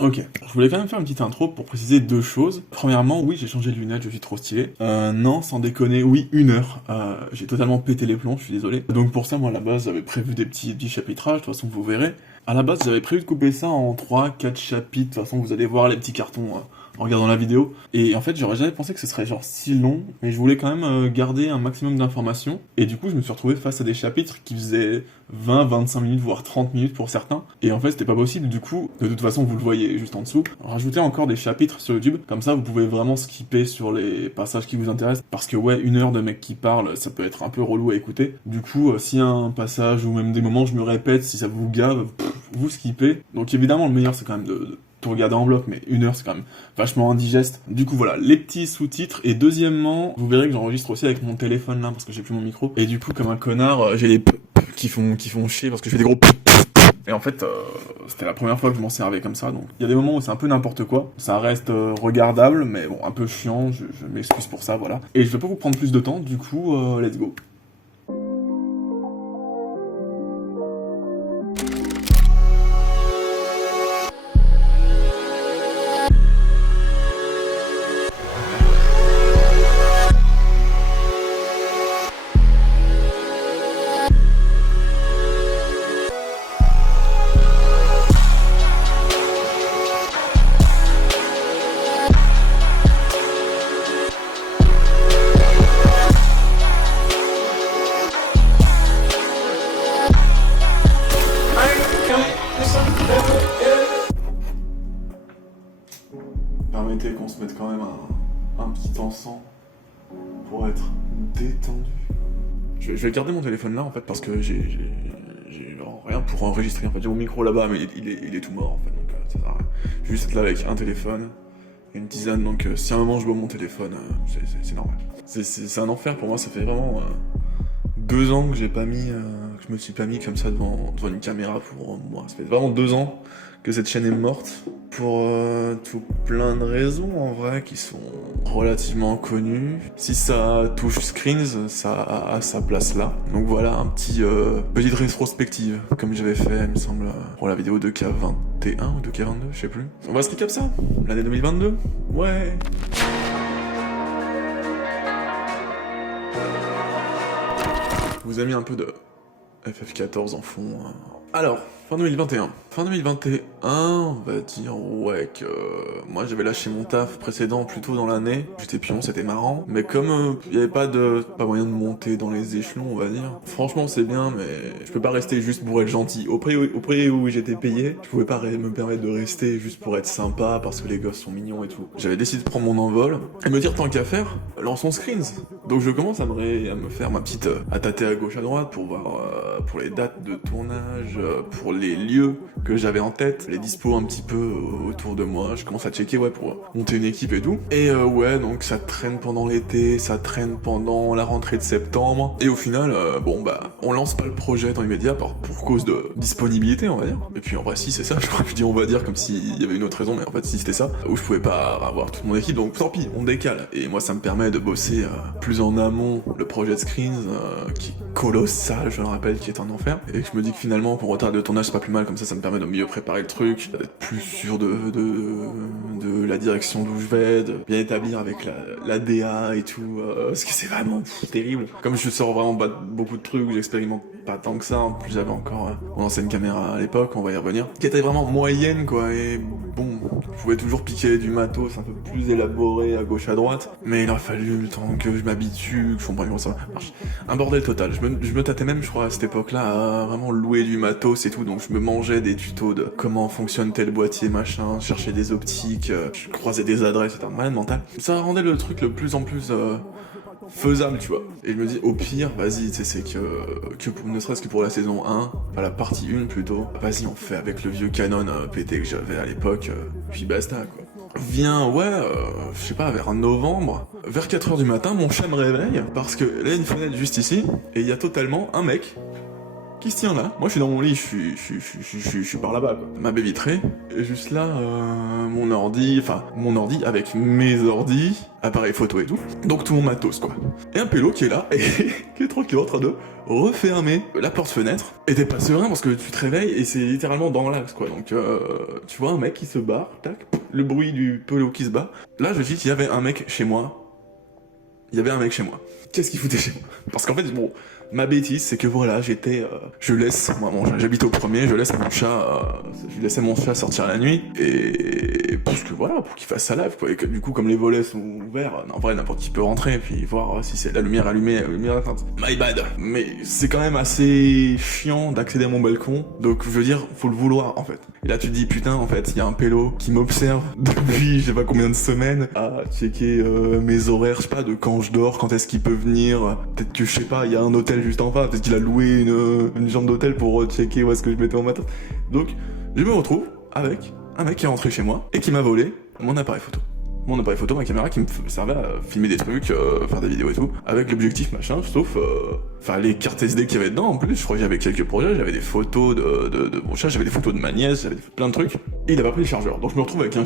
Ok, je voulais quand même faire une petite intro pour préciser deux choses. Premièrement, oui, j'ai changé de lunettes, je suis trop stylé. Non, sans déconner, oui, 1 heure. J'ai totalement pété les plombs, je suis désolé. Donc pour ça, moi, à la base, j'avais prévu des petits chapitrages, de toute façon, vous verrez. À la base, j'avais prévu de couper ça en 3, 4 chapitres, de toute façon, vous allez voir les petits cartons en regardant la vidéo. Et en fait, j'aurais jamais pensé que ce serait genre si long, mais je voulais quand même garder un maximum d'informations. Et du coup, je me suis retrouvé face à des chapitres qui faisaient 20, 25 minutes, voire 30 minutes pour certains. Et en fait, c'était pas possible. Du coup, de toute façon, vous le voyez juste en dessous. Rajoutez encore des chapitres sur YouTube. Comme ça, vous pouvez vraiment skipper sur les passages qui vous intéressent. Parce que ouais, 1 heure de mec qui parle, ça peut être un peu relou à écouter. Du coup, s'il y a un passage ou même des moments où je me répète, si ça vous gave, vous skippez. Donc évidemment, le meilleur, c'est quand même de tout regarder en bloc, mais 1 heure, c'est quand même vachement indigeste. Du coup, voilà, les petits sous-titres. Et deuxièmement, vous verrez que j'enregistre aussi avec mon téléphone là, parce que j'ai plus mon micro. Et du coup, comme un connard, j'ai les qui font chier parce que je fais des gros. Et en fait, c'était la première fois que je m'en servais comme ça, donc il y a des moments où c'est un peu n'importe quoi. Ça reste regardable, mais bon, un peu chiant, je m'excuse pour ça, voilà. Et je vais pas vous prendre plus de temps, du coup, let's go. Permettez qu'on se mette quand même un petit encens pour être détendu. Je vais garder mon téléphone là en fait parce que j'ai genre rien pour enregistrer. En fait, j'ai mon micro là-bas, mais il est tout mort en fait, donc ça sert à rien. Je vais juste être là avec un téléphone et une tisane, donc si à un moment je vois mon téléphone, c'est normal. C'est un enfer pour moi, ça fait vraiment 2 ans que j'ai pas mis, que je me suis pas mis comme ça devant une caméra pour moi. Ça fait vraiment 2 ans que cette chaîne est morte pour tout plein de raisons en vrai qui sont relativement connues. Si ça touche Screens, ça a sa place là. Donc voilà un petite rétrospective comme j'avais fait, il me semble, pour la vidéo de K21 ou de K22, je sais plus. On va se recap ça, l'année 2022. Ouais. Vous avez mis un peu de FF14 en fond. Alors, fin 2021. Fin 2021, on va dire, ouais, que moi j'avais lâché mon taf précédent plus tôt dans l'année. J'étais pion, c'était marrant. Mais comme il n'y avait pas moyen de monter dans les échelons, on va dire. Franchement, c'est bien, mais je peux pas rester juste pour être gentil. Au prix où j'étais payé, je pouvais pas me permettre de rester juste pour être sympa parce que les gosses sont mignons et tout. J'avais décidé de prendre mon envol et me dire, tant qu'à faire, lançons Screens. Donc je commence à me faire ma petite à tâter à gauche à droite pour voir pour les dates de tournage, pour les lieux que j'avais en tête, les dispos un petit peu autour de moi. Je commence à checker pour monter une équipe et tout. Et ouais, donc ça traîne pendant l'été, ça traîne pendant la rentrée de septembre. Et au final, on lance pas le projet dans l'immédiat pour cause de disponibilité, on va dire. Et puis en vrai, si c'est ça, je dis on va dire comme s'il y avait une autre raison, mais en fait si c'était ça, où je pouvais pas avoir toute mon équipe, donc tant pis, on décale. Et moi ça me permet de bosser plus en amont le projet de Screens, qui est colossal, je le rappelle, qui est un enfer. Et je me dis que finalement, pour retard de tournage, c'est pas plus mal, comme ça me permet de mieux préparer le truc, d'être plus sûr de la direction d'où je vais, de bien établir avec la DA et tout, parce que c'est vraiment terrible. Comme je sors vraiment pas beaucoup de trucs, j'expérimente pas tant que ça, en plus j'avais encore mon ancienne caméra à l'époque, on va y revenir, qui était vraiment moyenne quoi, et bon, je pouvais toujours piquer du matos un peu plus élaboré à gauche à droite, mais il a fallu le temps que je m'habitue, que je comprenne comment ça marche. Un bordel total, je me tâtais même je crois à cette époque-là à vraiment louer du matos et tout, donc je me mangeais des tutos de comment fonctionne tel boîtier machin, chercher des optiques, je croisais des adresses, c'était un malade mental. Ça rendait le truc de plus en plus faisable, tu vois. Et je me dis, au pire, vas-y, tu sais, c'est que ne serait-ce que pour la saison 1, enfin la partie 1 plutôt, vas-y, on fait avec le vieux Canon pété que j'avais à l'époque, puis basta, quoi. Vient, je sais pas, vers novembre, vers 4h du matin, mon chat me réveille, parce que là, il y a une fenêtre juste ici, et il y a totalement un mec qui se tient là. Moi je suis dans mon lit, je suis par là-bas quoi. Ma baie vitrée, et juste là, mon ordi avec mes ordis, appareil photo et tout. Donc tout mon matos quoi. Et un pélo qui est là, et qui est tranquille en train de refermer la porte-fenêtre. Et t'es pas serein parce que tu te réveilles et c'est littéralement dans l'axe quoi. Donc tu vois un mec qui se barre, tac, le bruit du pélo qui se bat. Là je dis qu'il y avait un mec chez moi. Il y avait un mec chez moi. Qu'est-ce qu'il foutait chez moi? Parce qu'en fait, bon, ma bêtise, c'est que voilà, je laisse, moi, j'habite au premier, je laissais mon chat sortir la nuit, et parce que voilà, pour qu'il fasse sa live, quoi, et que du coup, comme les volets sont ouverts, en vrai, n'importe qui peut rentrer, puis voir si c'est la lumière allumée, la lumière éteinte. My bad. Mais c'est quand même assez chiant d'accéder à mon balcon, donc je veux dire, faut le vouloir, en fait. Et là, tu te dis, putain, en fait, il y a un pélo qui m'observe depuis je sais pas combien de semaines à checker mes horaires, je sais pas, de quand je dors, quand est-ce qu'il peut venir, peut-être que, je sais pas, il y a un hôtel juste en face, peut-être qu'il a loué une chambre d'hôtel pour checker où est-ce que je mettais mon matin. Donc, je me retrouve avec un mec qui est rentré chez moi et qui m'a volé mon appareil photo. Mon appareil photo, ma caméra qui me servait à filmer des trucs, faire des vidéos et tout, avec l'objectif machin, sauf les cartes SD qu'il y avait dedans. En plus, je crois que j'avais quelques projets, j'avais des photos de mon chat, j'avais des photos de ma nièce, j'avais plein de trucs, et il a pas pris le chargeur. Donc je me retrouve avec un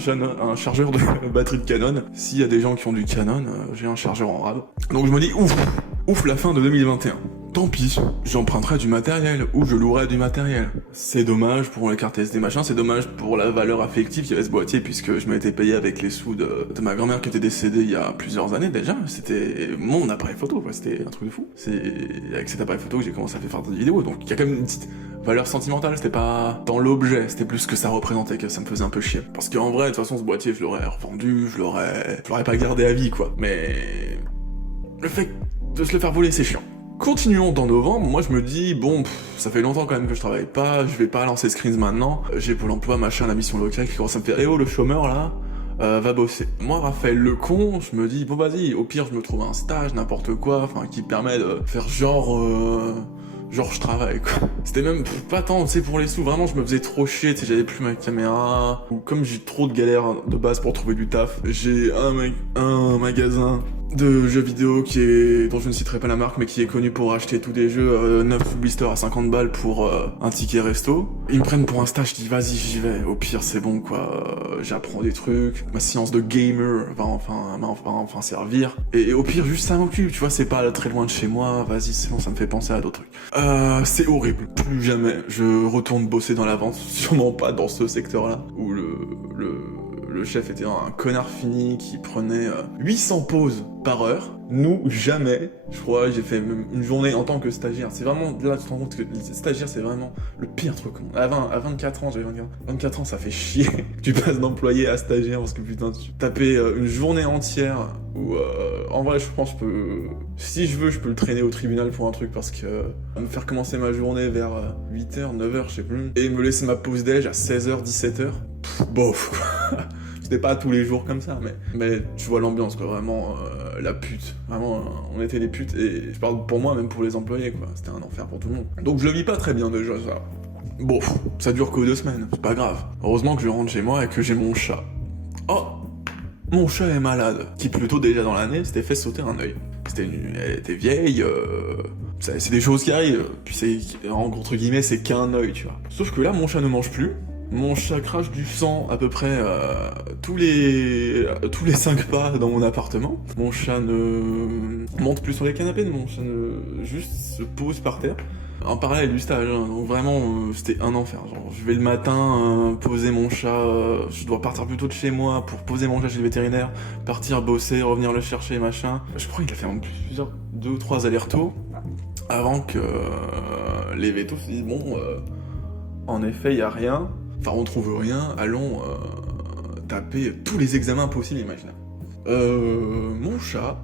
chargeur de batterie de Canon. S'il y a des gens qui ont du Canon, j'ai un chargeur en rab. Donc je me dis, ouf, la fin de 2021. Tant pis, j'emprunterai du matériel, ou je louerai du matériel. C'est dommage pour les cartes SD machin, c'est dommage pour la valeur affective qu'il y avait ce boîtier, puisque je m'étais payé avec les sous de ma grand-mère qui était décédée il y a plusieurs années déjà. C'était mon appareil photo, quoi, c'était un truc de fou. C'est avec cet appareil photo que j'ai commencé à faire des vidéos, donc il y a quand même une petite valeur sentimentale, c'était pas dans l'objet, c'était plus ce que ça représentait que ça me faisait un peu chier. Parce qu'en vrai, de toute façon, ce boîtier, je l'aurais revendu, je l'aurais pas gardé à vie, quoi. Mais le fait de se le faire voler, c'est chiant. Continuons dans novembre, moi je me dis, bon, ça fait longtemps quand même que je travaille pas, je vais pas lancer Screens maintenant, j'ai Pôle emploi, machin, la mission locale qui commence à me faire, le chômeur là, va bosser. Moi, Raphaël Lecon, je me dis, bon vas-y, au pire je me trouve un stage, n'importe quoi, qui permet de faire genre je travaille quoi. C'était même pas tant, tu sais, pour les sous, vraiment je me faisais trop chier, tu sais, j'avais plus ma caméra, ou comme j'ai trop de galères de base pour trouver du taf, j'ai un magasin de jeux vidéo dont je ne citerai pas la marque, mais qui est connu pour acheter tous des jeux neufs sous blister à 50 balles pour un ticket resto. Ils me prennent pour un stage, je dis vas-y j'y vais, au pire c'est bon quoi, j'apprends des trucs, ma séance de gamer va enfin servir, et au pire juste ça m'occupe, tu vois, c'est pas très loin de chez moi, vas-y c'est bon, ça me fait penser à d'autres trucs. C'est horrible, plus jamais je retourne bosser dans la vente, sûrement pas dans ce secteur-là, où le chef était un connard fini qui prenait 800 pauses par heure. Nous, jamais. Je crois j'ai fait même une journée en tant que stagiaire. C'est vraiment, là tu te rends compte que stagiaire c'est vraiment le pire truc. À 24 ans, j'avais 24 ans, ça fait chier. Tu passes d'employé à stagiaire parce que putain, tu tapais une journée entière où en vrai je pense que si je veux je peux le traîner au tribunal pour un truc parce que me faire commencer ma journée vers 8h, 9h, je sais plus, et me laisser ma pause déj à 16h, 17h. Bof quoi. C'était pas tous les jours comme ça, mais tu vois l'ambiance quoi, vraiment la pute, vraiment on était des putes, et je parle pour moi, même pour les employés quoi, c'était un enfer pour tout le monde. Donc je le vis pas très bien déjà ça. Bon, ça dure que 2 semaines, c'est pas grave. Heureusement que je rentre chez moi et que j'ai mon chat. Oh, mon chat est malade, qui plutôt déjà dans l'année s'était fait sauter un œil. Elle était vieille, c'est des choses qui arrivent, puis c'est, entre guillemets, c'est qu'un œil, tu vois. Sauf que là, mon chat ne mange plus. Mon chat crache du sang à peu près tous les 5 pas dans mon appartement. Mon chat ne monte plus sur les canapés, mon chat juste se pose par terre. En parallèle du stage, hein, donc vraiment c'était un enfer. Genre, je vais le matin poser mon chat, je dois partir plus tôt de chez moi pour poser mon chat chez le vétérinaire, partir bosser, revenir le chercher, machin. Je crois qu'il a fait en plusieurs 2 ou 3 allers-retours avant que les vétos se disent bon, en effet il y a rien. Enfin, on trouve rien, allons taper tous les examens possibles et imaginables. Mon chat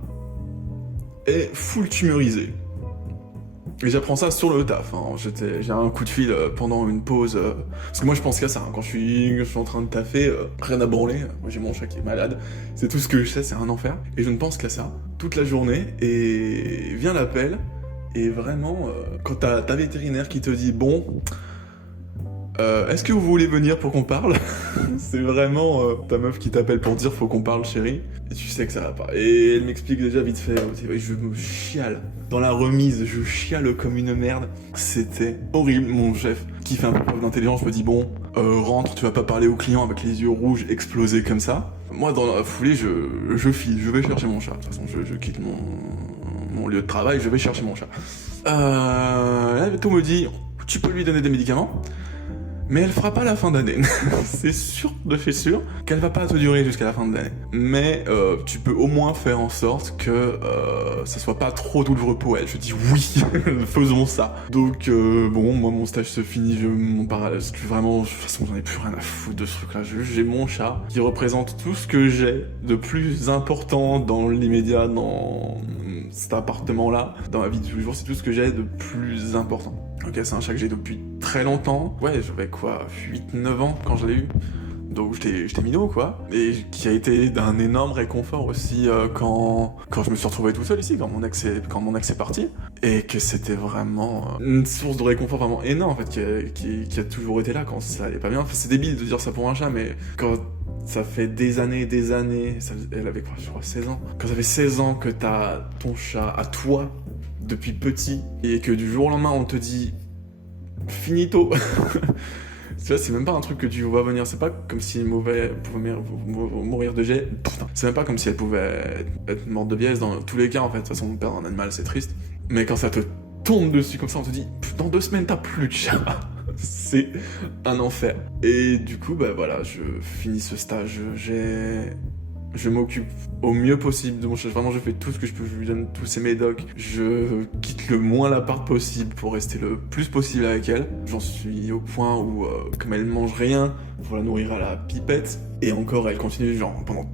est full tumorisé. Et j'apprends ça sur le taf. Hein. J'ai un coup de fil pendant une pause. Parce que moi, je pense qu'à ça. Hein. Quand je suis en train de taffer, rien à branler. Moi, j'ai mon chat qui est malade. C'est tout ce que je sais, c'est un enfer. Et je ne pense qu'à ça toute la journée. Et vient l'appel. Et vraiment, quand t'as ta vétérinaire qui te dit bon... Est-ce que vous voulez venir pour qu'on parle? C'est vraiment ta meuf qui t'appelle pour dire faut qu'on parle chérie, et tu sais que ça va pas. Et elle m'explique déjà vite fait, je me chiale. Dans la remise, je chiale comme une merde. C'était horrible, mon chef, qui fait un peu preuve d'intelligence, me dit bon, rentre, tu vas pas parler au client avec les yeux rouges explosés comme ça. Moi dans la foulée, je file, je vais chercher mon chat. De toute façon, je quitte mon lieu de travail, je vais chercher mon chat. Là, tout me dit, tu peux lui donner des médicaments, mais elle fera pas la fin d'année. C'est sûr de chez sûr qu'elle va pas te durer jusqu'à la fin de l'année. Mais tu peux au moins faire en sorte que ça soit pas trop douloureux pour elle. Je dis oui, faisons ça. Donc bon, moi mon stage se finit, mon parallèle, vraiment, de toute façon j'en ai plus rien à foutre de ce truc-là. J'ai mon chat qui représente tout ce que j'ai de plus important dans l'immédiat, dans cet appartement-là, dans ma vie de tous les jours, c'est tout ce que j'ai de plus important. Ok, c'est un chat que j'ai depuis très longtemps. Ouais, j'avais quoi, 8-9 ans quand je l'ai eu. Donc j'étais minot quoi. Et qui a été d'un énorme réconfort aussi quand je me suis retrouvé tout seul ici, quand mon ex est parti. Et que c'était vraiment une source de réconfort vraiment énorme en fait, qui a toujours été là quand ça allait pas bien. Enfin, c'est débile de dire ça pour un chat, mais quand ça fait des années, elle avait quoi, je crois 16 ans. Quand ça fait 16 ans que t'as ton chat à toi, depuis petit, et que du jour au lendemain on te dit finito. Tu vois, c'est même pas un truc que tu vois venir, c'est pas comme si pouvait mourir de jet. Putain. C'est même pas comme si elle pouvait être morte de vieillesse dans tous les cas en fait. De toute façon, perdre un animal c'est triste. Mais quand ça te tombe dessus comme ça, on te dit dans 2 semaines t'as plus de chat. C'est un enfer. Et du coup, bah voilà, je finis ce stage, je m'occupe au mieux possible de mon chat. Vraiment, je fais tout ce que je peux. Je lui donne tous ses médocs. Je quitte le moins l'appart possible pour rester le plus possible avec elle. J'en suis au point où, comme elle mange rien, faut la nourrir à la pipette. Et encore, elle continue genre pendant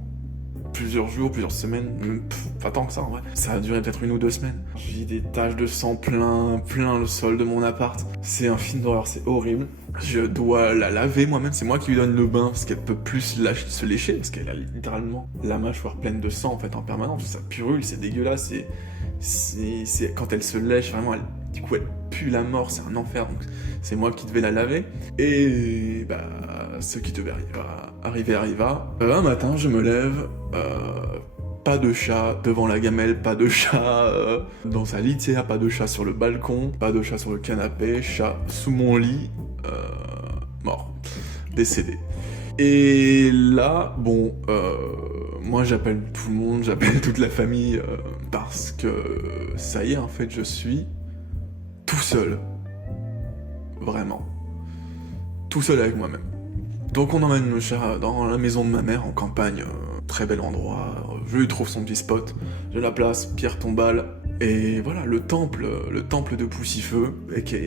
plusieurs jours, plusieurs semaines, pas tant que ça en vrai. Ça a duré peut-être 1 ou 2 semaines. J'ai des taches de sang plein le sol de mon appart. C'est un film d'horreur, c'est horrible. Je dois la laver moi-même, c'est moi qui lui donne le bain parce qu'elle peut plus se lécher, parce qu'elle a littéralement la mâchoire pleine de sang en fait en permanence. Ça purule, c'est dégueulasse, c'est quand elle se lèche vraiment, du coup elle pue la mort, c'est un enfer. Donc c'est moi qui devais la laver. Et bah ce qui devait arriva. Un matin je me lève, pas de chat devant la gamelle, pas de chat dans sa litière, pas de chat sur le balcon, pas de chat sur le canapé, chat sous mon lit, mort, décédé. Et là, bon, moi j'appelle tout le monde, j'appelle toute la famille, parce que ça y est, en fait, je suis tout seul. Vraiment. Tout seul avec moi-même. Donc on emmène le chat dans la maison de ma mère en campagne, très bel endroit, je lui trouve son petit spot, je la place, pierre tombale, et voilà, le temple de Poussifeu, aka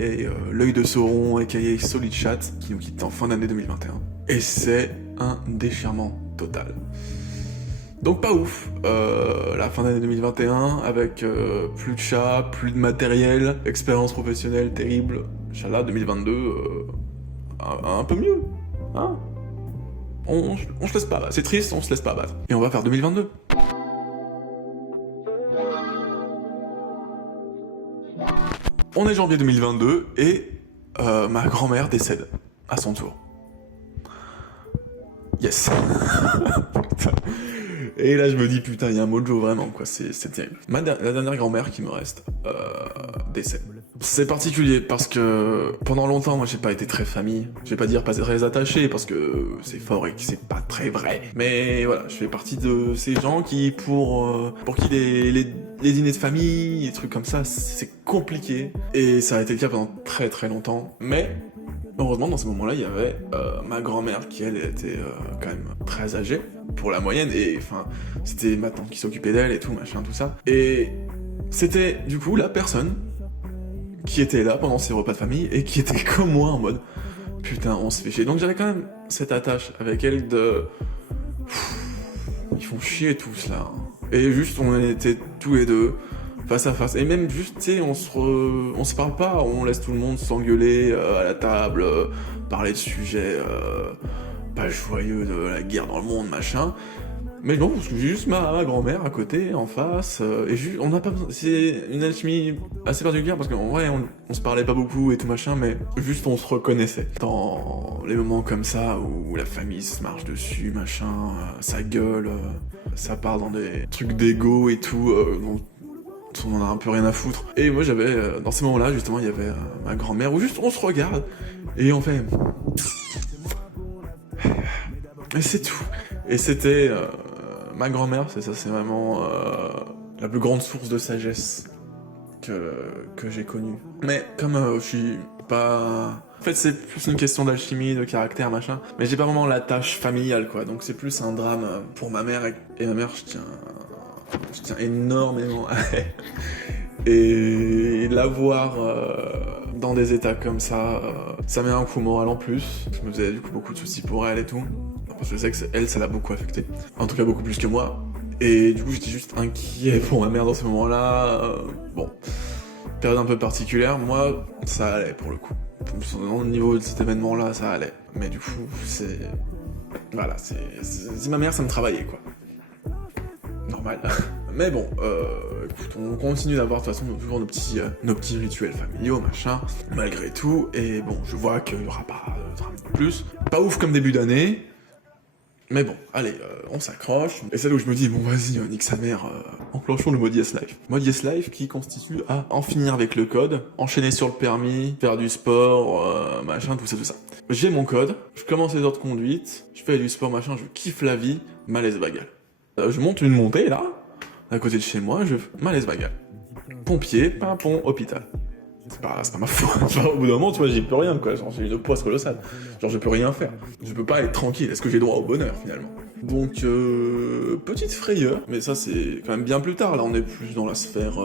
l'œil de Sauron, aka Solid Chat, qui nous quitte en fin d'année 2021. Et c'est un déchirement total. Donc pas ouf, la fin d'année 2021, avec plus de chats, plus de matériel, expérience professionnelle terrible. Inch'Allah 2022, un peu mieux, hein. On se laisse pas abattre, c'est triste, on se laisse pas abattre. Et on va faire 2022. On est janvier 2022 et ma grand-mère décède à son tour. Yes. Et là je me dis putain, il y a un mojo vraiment quoi, c'est terrible. La dernière grand-mère qui me reste décède. C'est particulier parce que pendant longtemps moi j'ai pas été très famille, je vais pas dire pas très attaché parce que c'est fort et que c'est pas très vrai. Mais voilà, je fais partie de ces gens qui pour qui les dîners de famille, les trucs comme ça, c'est compliqué. Et ça a été le cas pendant très très longtemps. Mais heureusement, dans ces moments-là, il y avait ma grand-mère qui, elle, était quand même très âgée, pour la moyenne, et enfin, c'était ma tante qui s'occupait d'elle et tout, machin, tout ça. Et c'était, du coup, la personne qui était là pendant ces repas de famille, et qui était comme moi, en mode, putain, on se fait chier. Donc j'avais quand même cette attache avec elle de... Ils font chier tous, là. Et juste, on était tous les deux... face à face, et même juste, tu sais, on se parle pas, on laisse tout le monde s'engueuler à la table, parler de sujets pas joyeux de la guerre dans le monde, machin, Mais non, parce que j'ai juste ma grand-mère à côté, en face, et juste, on n'a pas besoin, c'est une alchimie assez particulière, parce qu'en vrai, on se parlait pas beaucoup et tout machin, mais juste on se reconnaissait. Dans les moments comme ça, où la famille se marche dessus, machin, ça gueule, ça part dans des trucs d'ego et tout, dont on en a un peu rien à foutre. Et moi j'avais, dans ces moments-là, justement, il y avait ma grand-mère, où juste on se regarde, et on fait... Et c'est tout. Et c'était... ma grand-mère, c'est ça, c'est vraiment la plus grande source de sagesse que j'ai connue. Mais comme je suis pas... En fait, c'est plus une question d'alchimie, de caractère, machin. Mais j'ai pas vraiment la tâche familiale, quoi. Donc c'est plus un drame pour ma mère. Et ma mère, je tiens énormément à elle. Et la voir dans des états comme ça, ça met un coup moral en plus. Je me faisais du coup beaucoup de soucis pour elle et tout. Parce que je sais que elle, ça l'a beaucoup affecté. En tout cas, beaucoup plus que moi. Et du coup, j'étais juste inquiet pour ma mère dans ce moment-là. Bon, période un peu particulière. Moi, ça allait pour le coup. Au niveau de cet événement-là, ça allait. Mais du coup, c'est... Voilà, c'est ma mère, ça me travaillait, quoi. Normal. Mais bon, écoute, on continue d'avoir de toute façon toujours nos petits rituels familiaux, machin, malgré tout. Et bon, je vois qu'il y aura pas de drame de plus. Pas ouf comme début d'année. Mais bon, allez, on s'accroche. Et c'est là où je me dis, bon vas-y, nique sa mère, enclenchons le mode Yes Life. Mode Yes Life qui constitue à en finir avec le code, enchaîner sur le permis, faire du sport, machin, tout ça. J'ai mon code, je commence les heures de conduite, je fais du sport, machin, je kiffe la vie, malaise bagal. Je monte une montée, là, à côté de chez moi, malaise bagal. Pompier, pimpon, hôpital. C'est pas ma faute. Genre, au bout d'un moment, tu vois, j'y peux rien, quoi. Genre, j'ai une poisse colossale. Genre, je peux rien faire. Je peux pas être tranquille. Est-ce que j'ai droit au bonheur, finalement? Donc, petite frayeur. Mais ça, c'est quand même bien plus tard. Là, on est plus dans la sphère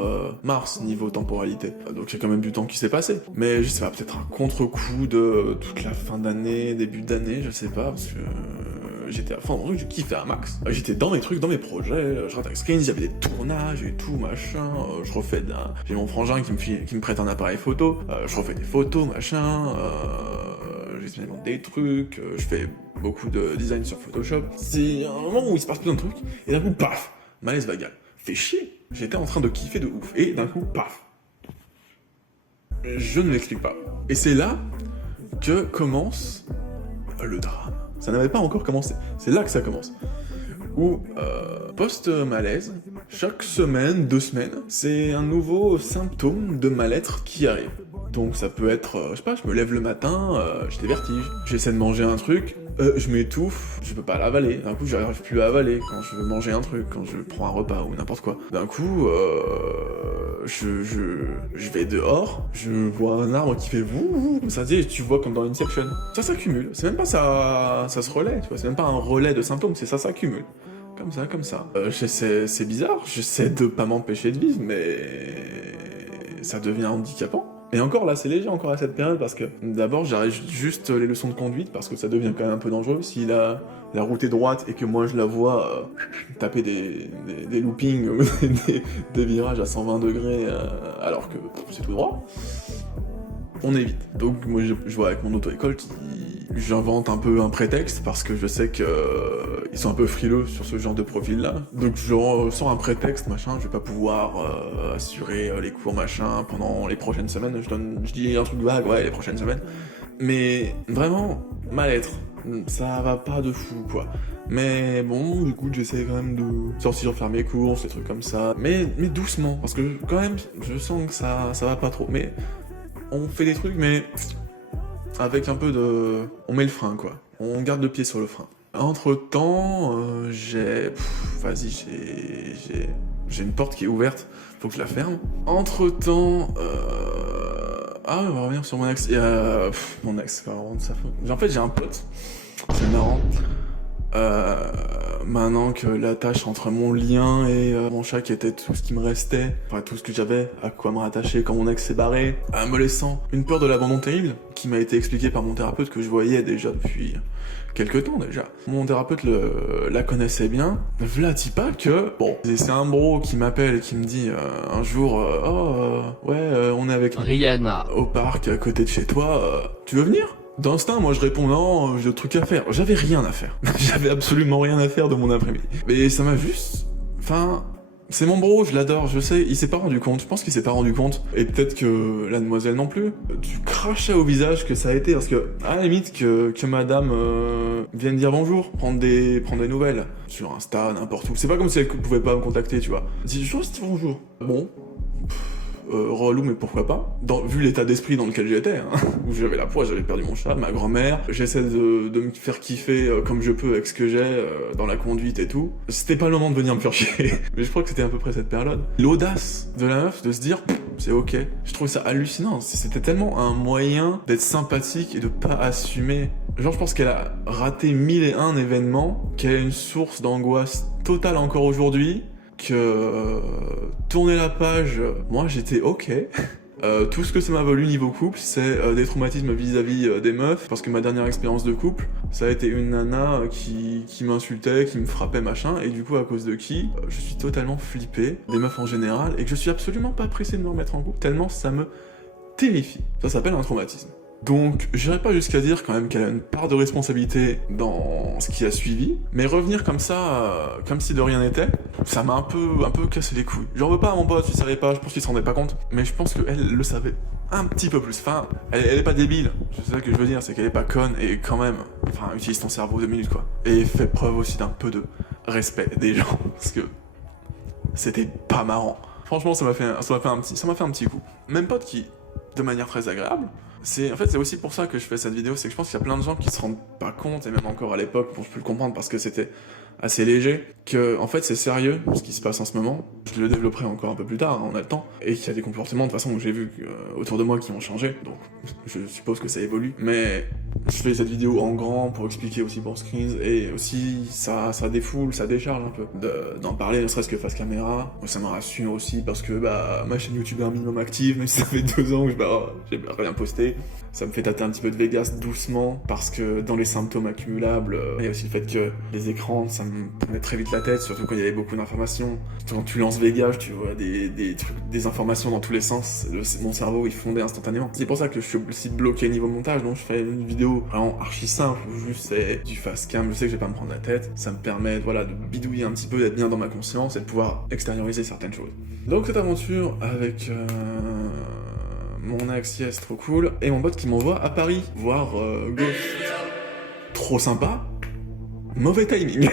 Mars, niveau temporalité. Donc, il y a quand même du temps qui s'est passé. Mais je sais pas, peut-être un contre-coup de toute la fin d'année, début d'année, je sais pas, parce que... j'étais à fond dans le truc, je kiffais à max. J'étais dans mes trucs, dans mes projets, je rate avec Screens, j'avais des tournages et tout, machin, j'ai mon frangin qui me prête un appareil photo, je refais des photos, machin, j'expérimente des trucs, je fais beaucoup de design sur Photoshop. C'est un moment où il se passe plein de trucs, et d'un coup, paf, malaise vagal. Fait chier. J'étais en train de kiffer de ouf, et d'un coup, paf. Je ne l'explique pas. Et c'est là que commence le drame. Ça n'avait pas encore commencé. C'est là que ça commence. Où, post-malaise, chaque semaine, 2 semaines, c'est un nouveau symptôme de mal-être qui arrive. Donc ça peut être, je sais pas, je me lève le matin, j'ai des vertiges, j'essaie de manger un truc, je m'étouffe, je peux pas l'avaler. D'un coup, j'arrive plus à avaler quand je veux manger un truc, quand je prends un repas ou n'importe quoi. D'un coup, je vais dehors, je vois un arbre qui fait vous, comme ça, tu vois comme dans Inception. Ça s'accumule, c'est même pas ça se relaie, tu vois, c'est même pas un relais de symptômes, c'est ça s'accumule. Comme ça. C'est bizarre, j'essaie de pas m'empêcher de vivre, mais ça devient handicapant. Et encore là, c'est léger encore à cette période parce que d'abord j'arrête juste les leçons de conduite parce que ça devient quand même un peu dangereux si la route est droite et que moi je la vois taper des loopings ou des virages à 120 degrés alors que c'est tout droit. On évite. Donc moi je vois avec mon auto-école j'invente un peu un prétexte parce que je sais que ils sont un peu frileux sur ce genre de profil-là. Donc je sors un prétexte, machin, je vais pas pouvoir assurer les cours, machin, pendant les prochaines semaines. Je dis un truc vague, ouais, les prochaines semaines. Mais vraiment, mal-être. Ça va pas de fou, quoi. Mais bon, du coup, j'essaie quand même de sortir, faire mes courses, des trucs comme ça. Mais doucement, parce que quand même, je sens que ça va pas trop. Mais on fait des trucs, mais avec un peu de... On met le frein, quoi. On garde le pied sur le frein. Entre-temps, j'ai une porte qui est ouverte, faut que je la ferme. Entre-temps, ah, on va revenir sur mon ex. Mon ex, c'est pas vraiment de sa faute. En fait, j'ai un pote, c'est marrant. Maintenant que la tâche entre mon lien et mon chat qui était tout ce qui me restait, enfin tout ce que j'avais, à quoi me rattacher quand mon ex s'est barré, me laissant une peur de l'abandon terrible, qui m'a été expliquée par mon thérapeute que je voyais déjà depuis quelques temps déjà. Mon thérapeute la connaissait bien. V'là-t-il pas que, bon, c'est un bro qui m'appelle et qui me dit un jour, on est avec Rihanna au parc à côté de chez toi, tu veux venir ? D'instinct, moi je réponds non, j'ai d'autres trucs à faire. J'avais rien à faire. J'avais absolument rien à faire de mon après-midi. Mais ça m'a juste... Enfin... C'est mon bro, je l'adore, je sais, il s'est pas rendu compte, je pense qu'il s'est pas rendu compte, et peut-être que la demoiselle non plus. Tu crachais au visage que ça a été, parce que, à la limite, que madame vienne dire bonjour, prendre des nouvelles, sur Insta, n'importe où. C'est pas comme si elle pouvait pas me contacter, tu vois. Dis juste bonjour. Bon. Relou, mais pourquoi pas, vu l'état d'esprit dans lequel j'étais, hein, où j'avais la poisse, j'avais perdu mon chat, ma grand-mère, j'essaie de me faire kiffer comme je peux avec ce que j'ai dans la conduite et tout. C'était pas le moment de venir me faire chier, mais je crois que c'était à peu près cette période. L'audace de la meuf de se dire, c'est ok. Je trouve ça hallucinant, c'était tellement un moyen d'être sympathique et de pas assumer. Genre, je pense qu'elle a raté 1001 événements, qu'elle a une source d'angoisse totale encore aujourd'hui, que tourner la page, moi j'étais ok. Tout ce que ça m'a valu niveau couple, c'est des traumatismes vis-à-vis des meufs, parce que ma dernière expérience de couple, ça a été une nana qui m'insultait, qui me frappait machin, et du coup à cause de qui, je suis totalement flippé, des meufs en général, et que je suis absolument pas pressé de me remettre en couple, tellement ça me terrifie. Ça s'appelle un traumatisme. Donc, j'irai pas jusqu'à dire quand même qu'elle a une part de responsabilité dans ce qui a suivi, mais revenir comme ça, comme si de rien n'était, ça m'a un peu cassé les couilles. J'en veux pas à mon pote, il savait pas, je pense qu'il se rendait pas compte, mais je pense qu'elle le savait un petit peu plus. Enfin, elle est pas débile, c'est ça que je veux dire, c'est qu'elle est pas conne, et quand même, enfin, utilise ton cerveau 2 minutes quoi. Et fais preuve aussi d'un peu de respect des gens, parce que c'était pas marrant. Franchement, ça m'a fait un petit coup. Même pote qui, de manière très agréable, c'est aussi pour ça que je fais cette vidéo, c'est que je pense qu'il y a plein de gens qui se rendent pas compte, et même encore à l'époque, bon, je peux le comprendre parce que c'était assez léger, que en fait c'est sérieux ce qui se passe en ce moment. Je le développerai encore un peu plus tard, hein, on a le temps, et qu'il y a des comportements de toute façon que j'ai vu autour de moi qui ont changé, donc je suppose que ça évolue. Mais je fais cette vidéo en grand pour expliquer aussi pour Screens, et aussi ça défoule, ça décharge un peu d'en parler, ne serait-ce que face caméra. Ça me rassure aussi parce que ma chaîne YouTube est un minimum active, même si ça fait 2 ans que j'ai rien posté. Ça me fait tâter un petit peu de Vegas doucement, parce que dans les symptômes accumulables, il y a aussi le fait que les écrans, ça me prenait très vite la tête, surtout quand il y avait beaucoup d'informations. Quand tu lances Vegas, tu vois des informations dans tous les sens, mon cerveau il fondait instantanément. C'est pour ça que je suis aussi bloqué niveau montage, donc je fais une vidéo vraiment archi simple, où juste c'est du face cam, je sais que je vais pas me prendre la tête, ça me permet de bidouiller un petit peu, d'être bien dans ma conscience et de pouvoir extérioriser certaines choses. Donc cette aventure avec mon ex, yes, trop cool, et mon pote qui m'envoie à Paris voir Ghost. Trop sympa. Mauvais timing.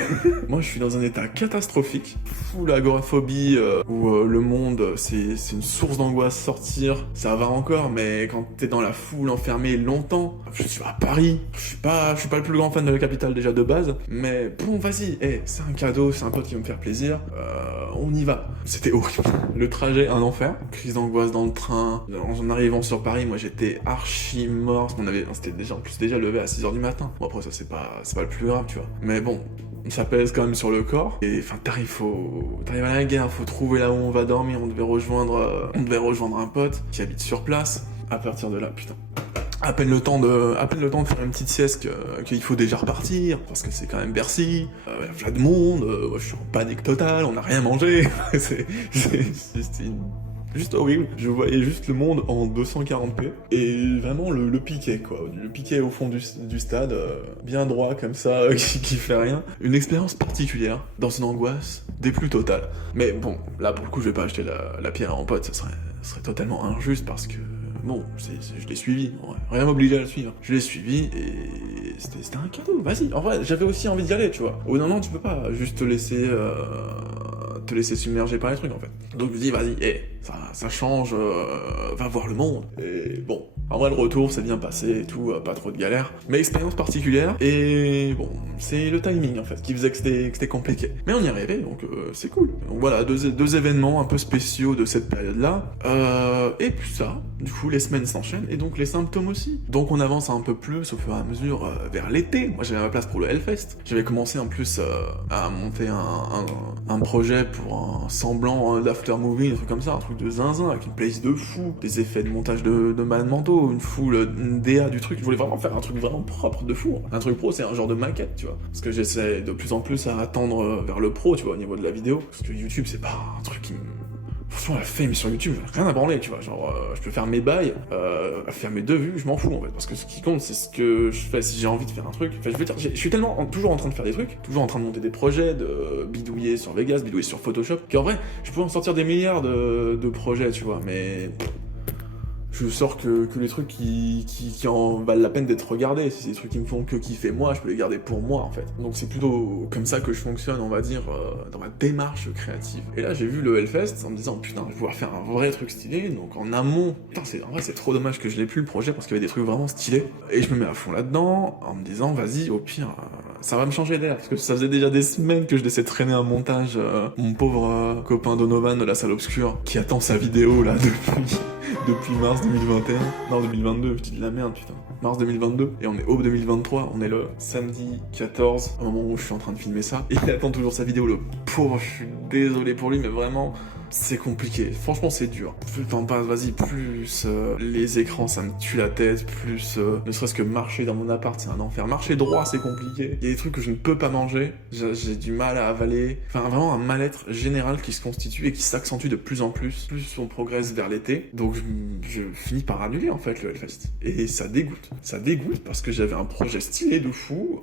Moi je suis dans un état catastrophique, full agoraphobie, où le monde c'est une source d'angoisse. Sortir, ça va encore, mais quand t'es dans la foule enfermé longtemps, je suis à Paris, je suis pas le plus grand fan de la capitale déjà de base, mais bon vas-y, c'est un cadeau, c'est un pote qui va me faire plaisir, on y va. C'était horrible, le trajet un enfer, crise d'angoisse dans le train, en arrivant sur Paris, moi j'étais archi mort, parce qu'on s'était déjà levé à 6h du matin. Bon après ça c'est pas le plus grave, tu vois. Mais bon, ça pèse quand même sur le corps. Et enfin, t'arrives à la gare, faut trouver là où on va dormir. On devait rejoindre un pote qui habite sur place. À partir de là, putain, à peine le temps de faire une petite sieste qu'il faut déjà repartir, parce que c'est quand même Bercy, y a plein de monde, je suis en panique totale, on n'a rien mangé. c'est juste horrible. Je voyais juste le monde en 240p, et vraiment le piquet, quoi. Le piquet au fond du stade, bien droit comme ça, qui fait rien. Une expérience particulière, dans une angoisse des plus totales. Mais bon, là pour le coup je vais pas acheter la pierre à mon pote, ça serait totalement injuste, parce que bon, je l'ai suivi, ouais. Rien m'obligeait à le suivre. Je l'ai suivi et c'était un cadeau, vas-y. En vrai, j'avais aussi envie d'y aller, tu vois. Oh non, tu peux pas juste te laisser submerger par les trucs, en fait. Donc je dis, vas-y, ça change, va voir le monde. Et bon, en vrai, le retour s'est bien passé et tout, pas trop de galères. Mais expérience particulière, et bon, c'est le timing, en fait, qui faisait que c'était compliqué. Mais on y arrivait, donc c'est cool. Donc voilà, deux événements un peu spéciaux de cette période-là. Et puis ça, du coup, les semaines s'enchaînent, et donc les symptômes aussi. Donc on avance un peu plus au fur et à mesure vers l'été. Moi j'avais ma place pour le Hellfest. J'avais commencé en plus à monter un projet pour un semblant d'after movie, un truc comme ça, un truc de zinzin, avec une place de fou, des effets de montage de malades mentaux, une DA du truc. Je voulais vraiment faire un truc vraiment propre de fou. Un truc pro, c'est un genre de maquette, tu vois. Parce que j'essaie de plus en plus à attendre vers le pro, tu vois, au niveau de la vidéo. Parce que YouTube, c'est pas un truc Franchement, la fame sur YouTube, rien à branler, tu vois. Genre, je peux faire mes bails, faire mes 2 vues, je m'en fous en fait. Parce que ce qui compte, c'est ce que je fais. Si j'ai envie de faire un truc, enfin, je veux dire, je suis tellement toujours en train de faire des trucs, toujours en train de monter des projets, de bidouiller sur Vegas, bidouiller sur Photoshop, qu'en vrai, je pourrais en sortir des milliards de projets, tu vois. Mais je sors que les trucs qui en valent la peine d'être regardés. Si c'est des trucs qui me font que kiffer moi, je peux les garder pour moi en fait. Donc c'est plutôt comme ça que je fonctionne, on va dire, dans ma démarche créative. Et là j'ai vu le Hellfest en me disant putain, je vais pouvoir faire un vrai truc stylé. Donc en amont, putain, en vrai c'est trop dommage que je l'ai plus le projet parce qu'il y avait des trucs vraiment stylés. Et je me mets à fond là-dedans en me disant vas-y, au pire, ça va me changer d'air. Parce que ça faisait déjà des semaines que je laissais traîner un montage. Mon pauvre copain Donovan de la salle obscure qui attend sa vidéo là depuis mars 2021. Non, 2022, je dis de la merde, putain. Mars 2022, et on est aube 2023, on est le samedi 14, au moment où je suis en train de filmer ça. Et il attend toujours sa vidéo, le pauvre, je suis désolé pour lui, mais vraiment, c'est compliqué. Franchement, c'est dur. Plus le temps passe, vas-y, plus les écrans, ça me tue la tête, plus ne serait-ce que marcher dans mon appart, c'est un enfer. Marcher droit, c'est compliqué. Il y a des trucs que je ne peux pas manger, j'ai du mal à avaler. Enfin, vraiment un mal-être général qui se constitue et qui s'accentue de plus en plus on progresse vers l'été. Donc, je finis par annuler, en fait, le Hellfest. Et ça dégoûte. Ça dégoûte parce que j'avais un projet stylé de fou,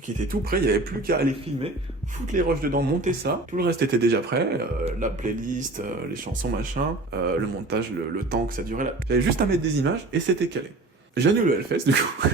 qui était tout prêt, il n'y avait plus qu'à aller filmer, foutre les rushs dedans, monter ça. Tout le reste était déjà prêt, la playlist, les chansons, machin, le montage, le temps que ça durait. Là. J'avais juste à mettre des images et c'était calé. J'annule le Hellfest, du coup.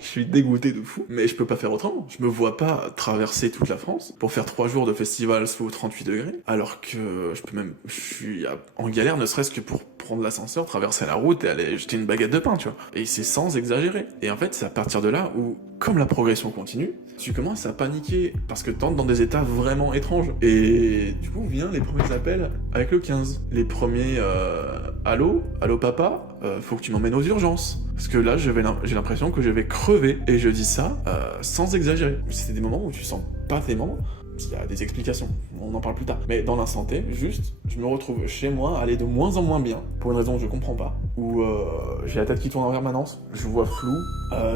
Je suis dégoûté de fou. Mais je peux pas faire autrement. Je me vois pas traverser toute la France pour faire 3 jours de festival sous 38 degrés. Alors que je suis en galère, ne serait-ce que pour prendre l'ascenseur, traverser la route et aller jeter une baguette de pain, tu vois. Et c'est sans exagérer. Et en fait, c'est à partir de là où, comme la progression continue, tu commences à paniquer parce que t'entres dans des états vraiment étranges. Et du coup, viennent les premiers appels avec le 15. Les premiers allô papa, faut que tu m'emmènes aux urgences. Parce que là, j'ai l'impression que je vais crever. Et je dis ça sans exagérer. C'était des moments où tu sens pas tes membres. Il y a des explications, on en parle plus tard. Mais dans l'instant T, juste, je me retrouve chez moi, aller de moins en moins bien, pour une raison que je comprends pas, où j'ai la tête qui tourne en permanence, je vois flou,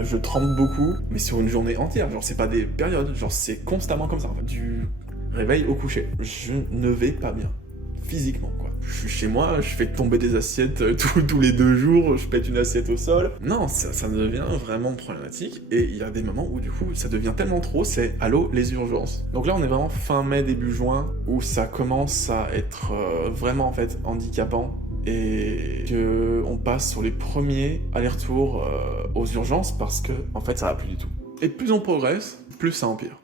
je tremble beaucoup, mais sur une journée entière, genre c'est pas des périodes, genre c'est constamment comme ça, en fait, du réveil au coucher. Je ne vais pas bien, physiquement, quoi. Je suis chez moi, je fais tomber des assiettes tous les 2 jours, je pète une assiette au sol. Non, ça devient vraiment problématique. Et il y a des moments où du coup, ça devient tellement trop, c'est allô, les urgences. Donc là, on est vraiment fin mai, début juin, où ça commence à être vraiment en fait handicapant. Et qu'on passe sur les premiers allers-retours aux urgences parce que en fait, ça va plus du tout. Et plus on progresse, plus ça empire.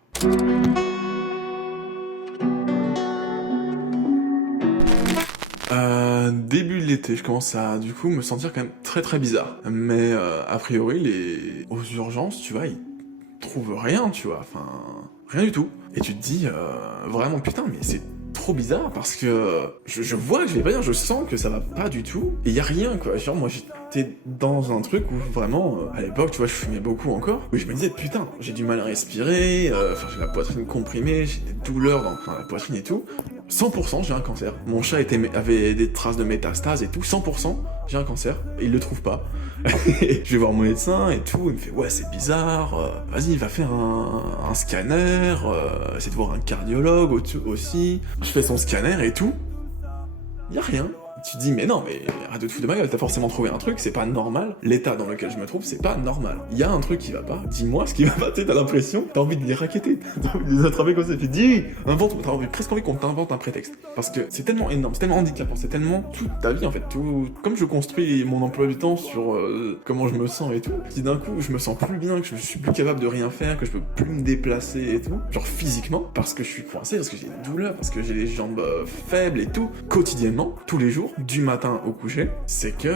Début de l'été, je commence à du coup me sentir quand même très très bizarre. Mais a priori, aux urgences, tu vois, ils trouvent rien, tu vois, enfin rien du tout. Et tu te dis vraiment putain, mais c'est trop bizarre parce que je vois que je vais pas bien, je sens que ça va pas du tout. Et y a rien quoi. Genre moi j'étais dans un truc où vraiment à l'époque, tu vois, je fumais beaucoup encore. Où je me disais putain, j'ai du mal à respirer, j'ai la poitrine comprimée, j'ai des douleurs dans la poitrine et tout. 100% j'ai un cancer. Mon chat avait des traces de métastases et tout. 100% j'ai un cancer. Et il le trouve pas. Je vais voir mon médecin et tout. Il me fait ouais c'est bizarre. Vas-y va faire un scanner. Essaie de voir un cardiologue aussi. Je fais son scanner et tout. Y a rien. Tu te dis mais non mais arrête de te foutre de ma gueule, t'as forcément trouvé un truc, c'est pas normal. L'état dans lequel je me trouve, c'est pas normal. Il y a un truc qui va pas, dis-moi ce qui va pas, tu sais, t'as l'impression, t'as envie de les raqueter, t'as envie de les attraper comme ça, tu dis, t'as presque envie qu'on t'invente un prétexte. Parce que c'est tellement énorme, c'est tellement handicapant, c'est tellement toute ta vie en fait, tout. Comme je construis mon emploi du temps sur comment je me sens et tout, si d'un coup je me sens plus bien, que je suis plus capable de rien faire, que je peux plus me déplacer et tout, genre physiquement, parce que je suis coincé, parce que j'ai des douleurs, parce que j'ai les jambes faibles et tout, quotidiennement, tous les jours, du matin au coucher, c'est que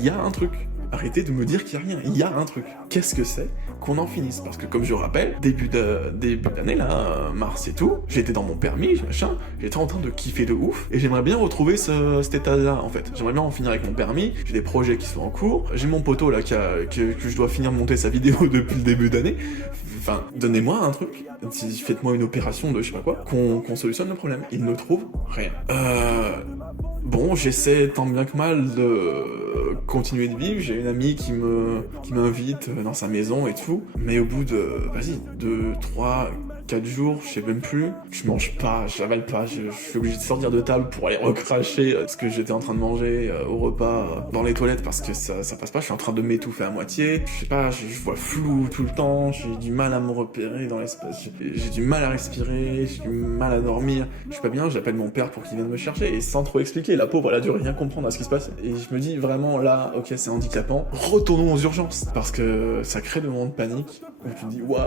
y a un truc. Arrêtez de me dire qu'il y a rien. Il y a un truc. Qu'est-ce que c'est? Qu'on en finisse. Parce que comme je rappelle, début d'année là, mars et tout, j'étais dans mon permis, machin, j'étais en train de kiffer de ouf, et j'aimerais bien retrouver cet état-là en fait. J'aimerais bien en finir avec mon permis. J'ai des projets qui sont en cours. J'ai mon poteau là que je dois finir de monter sa vidéo depuis le début d'année. Enfin, donnez-moi un truc. Faites-moi une opération de je sais pas quoi, qu'on solutionne le problème. Il ne trouve rien. Bon, j'essaie tant bien que mal de continuer de vivre. J'ai une amie qui m'invite dans sa maison et tout. Mais au bout de, 3, 4 jours, je sais même plus. Je mange pas, j'avale pas, je suis obligé de sortir de table pour aller recracher ce que j'étais en train de manger au repas dans les toilettes parce que ça passe pas, je suis en train de m'étouffer à moitié. Je sais pas, je vois flou tout le temps, j'ai du mal à me repérer dans l'espace, j'ai du mal à respirer, j'ai du mal à dormir. Je suis pas bien, j'appelle mon père pour qu'il vienne me chercher et sans trop expliquer, la pauvre elle a dû rien comprendre à ce qui se passe. Et je me dis vraiment là, ok c'est handicapant, retournons aux urgences parce que ça crée des moments de panique où tu te dis waouh,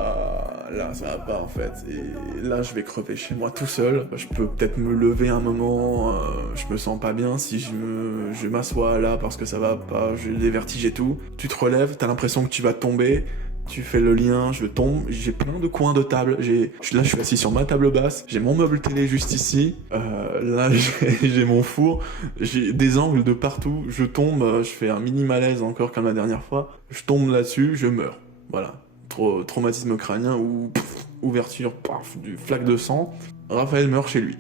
là ça va pas en fait et là je vais crever chez moi tout seul. Je peux peut-être me lever un moment, je me sens pas bien si je m'assois là parce que ça va pas, j'ai des vertiges et tout. Tu te relèves, t'as l'impression que tu vas tomber. Tu fais le lien, je tombe, j'ai plein de coins de table, là je suis assis sur ma table basse, j'ai mon meuble télé juste ici, là j'ai mon four, j'ai des angles de partout, je tombe, je fais un mini malaise encore comme la dernière fois, je tombe là-dessus, je meurs, voilà, traumatisme crânien ou ouverture, paf, du flaque de sang, Raphaël meurt chez lui,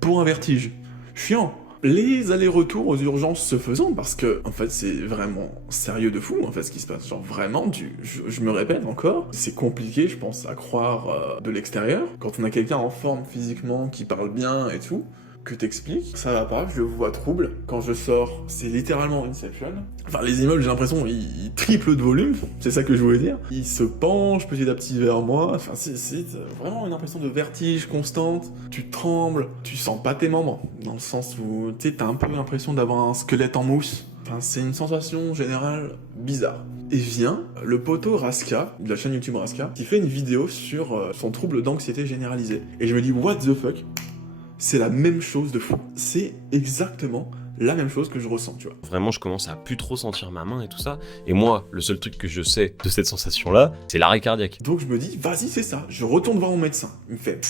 pour un vertige, chiant. Les allers-retours aux urgences se faisant, parce que, en fait, c'est vraiment sérieux de fou, en fait, ce qui se passe. Genre, vraiment, je me répète encore, c'est compliqué, je pense, à croire de l'extérieur. Quand on a quelqu'un en forme physiquement, qui parle bien et tout, que t'expliques, ça va pas, je vois trouble. Quand je sors, c'est littéralement Inception. Enfin, les immeubles, j'ai l'impression, ils triplent de volume, c'est ça que je voulais dire. Ils se penchent petit à petit vers moi, enfin, c'est vraiment une impression de vertige constante. Tu trembles, tu sens pas tes membres, dans le sens où, tu sais, t'as un peu l'impression d'avoir un squelette en mousse. Enfin, c'est une sensation générale bizarre. Et vient le poteau Raska, de la chaîne YouTube Raska, qui fait une vidéo sur son trouble d'anxiété généralisée. Et je me dis, what the fuck? C'est la même chose de fou. C'est exactement la même chose que je ressens, tu vois. Vraiment, je commence à plus trop sentir ma main et tout ça. Et moi, le seul truc que je sais de cette sensation-là, c'est l'arrêt cardiaque. Donc je me dis, vas-y, c'est ça. Je retourne voir mon médecin. Il me fait,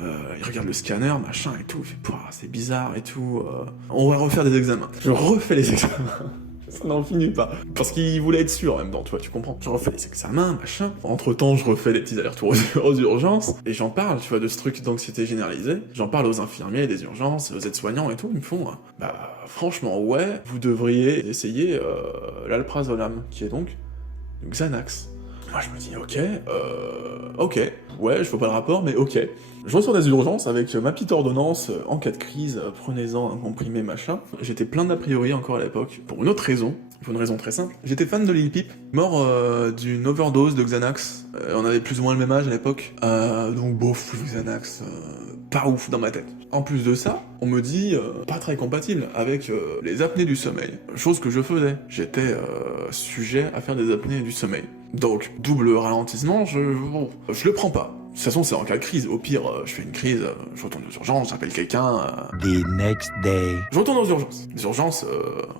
il regarde le scanner, machin et tout. Il fait, c'est bizarre et tout. On va refaire des examens. Je refais les examens. Ça n'en finit pas. Parce qu'il voulait être sûr en même temps, tu vois, tu comprends. Je refais les examens, machin. Entre temps, je refais des petits allers-retours aux urgences. Et j'en parle, tu vois, de ce truc d'anxiété généralisée. J'en parle aux infirmiers des urgences, aux aides-soignants et tout. Ils me font, franchement, ouais, vous devriez essayer l'alprazolam, qui est donc Xanax. Moi, je me dis, ok, ouais, je vois pas le rapport, mais ok. Je ressors des urgences avec ma petite ordonnance, en cas de crise, prenez-en un comprimé, machin. J'étais plein d'a priori encore à l'époque, pour une autre raison, pour une raison très simple. J'étais fan de Lil Peep, mort d'une overdose de Xanax. On avait plus ou moins le même âge à l'époque, donc bof, Xanax, pas ouf dans ma tête. En plus de ça, on me dit pas très compatible avec les apnées du sommeil, chose que je faisais. J'étais sujet à faire des apnées du sommeil. Donc, double ralentissement, je le prends pas. De toute façon, c'est en cas de crise. Au pire, je fais une crise, je retourne aux urgences, j'appelle quelqu'un. The next day. Je retourne aux urgences. Les urgences,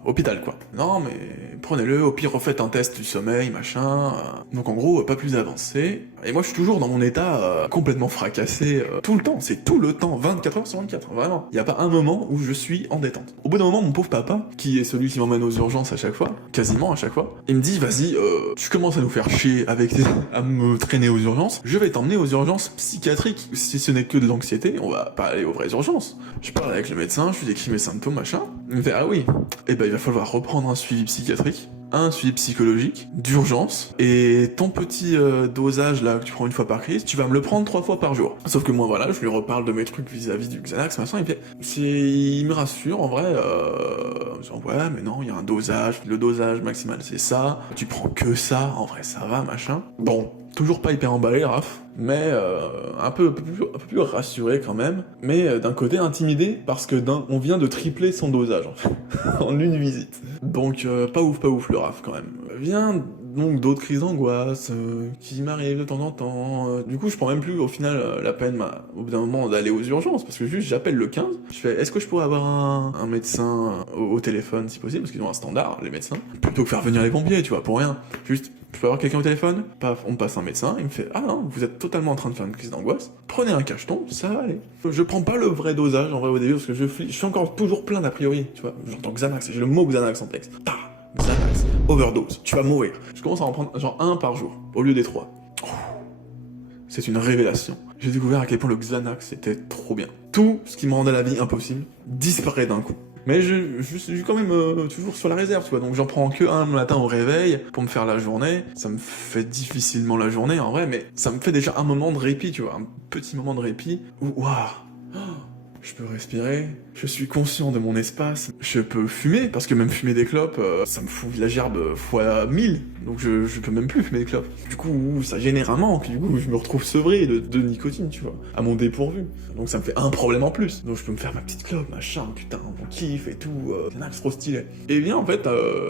hôpital, quoi. Non, mais prenez-le, au pire, refaites un test du sommeil, machin. Donc, en gros, pas plus avancé. Et moi, je suis toujours dans mon état complètement fracassé, tout le temps. C'est tout le temps, 24 heures sur 24, vraiment. Il y a pas un moment où je suis en détente. Au bout d'un moment, mon pauvre papa, qui est celui qui m'emmène aux urgences à chaque fois, quasiment à chaque fois, il me dit, vas-y, tu commences à nous faire chier à me traîner aux urgences, je vais t'emmener aux urgences psychiatriques. Si ce n'est que de l'anxiété, on va pas aller aux vraies urgences. Je parle avec le médecin, je lui décris mes symptômes, machin. Il me fait, ah oui, eh ben il va falloir reprendre un suivi psychiatrique, un suivi psychologique, d'urgence, et ton petit dosage là que tu prends une fois par crise, tu vas me le prendre 3 fois par jour. Sauf que moi voilà, je lui reparle de mes trucs vis-à-vis du Xanax, machin, il me rassure en vrai, en disant ouais mais non, il y a un dosage, le dosage maximal c'est ça, tu prends que ça, en vrai ça va, machin. Bon, toujours pas hyper emballé, Raph, mais un peu plus rassuré quand même, mais d'un côté intimidé, parce que on vient de tripler son dosage, en fait, en une visite. Donc pas ouf le Raph quand même. Vient donc d'autres crises d'angoisse qui m'arrivent de temps en temps. Du coup, je prends même plus au final la peine au bout d'un moment d'aller aux urgences, parce que juste j'appelle le 15, je fais est-ce que je pourrais avoir un médecin au téléphone si possible, parce qu'ils ont un standard, les médecins, plutôt que faire venir les pompiers, tu vois, pour rien. Juste, je peux avoir quelqu'un au téléphone? Paf, on me passe un médecin, il me fait ah non, vous êtes totalement en train de faire une crise d'angoisse, prenez un cacheton, ça va aller. Je prends pas le vrai dosage en vrai au début, parce que je suis encore toujours plein d'a priori, tu vois, j'entends Xanax, j'ai le mot Xanax en texte. Xanax, overdose, tu vas mourir. Je commence à en prendre genre 1 par jour, au lieu des 3. C'est une révélation. J'ai découvert à quel point le Xanax était trop bien. Tout ce qui me rendait la vie impossible disparaît d'un coup. Mais je suis quand même toujours sur la réserve, tu vois. Donc j'en prends que un le matin au réveil pour me faire la journée. Ça me fait difficilement la journée en vrai, mais ça me fait déjà un moment de répit, tu vois. Un petit moment de répit où, waouh, je peux respirer, je suis conscient de mon espace, je peux fumer, parce que même fumer des clopes, ça me fout la gerbe fois 1000, donc je peux même plus fumer des clopes. Du coup, ça génère un manque, du coup, je me retrouve sevré de nicotine, tu vois, à mon dépourvu. Donc ça me fait un problème en plus. Donc je peux me faire ma petite clope, machin, putain, mon kiff et tout, c'est un trop stylé. Et bien, en fait,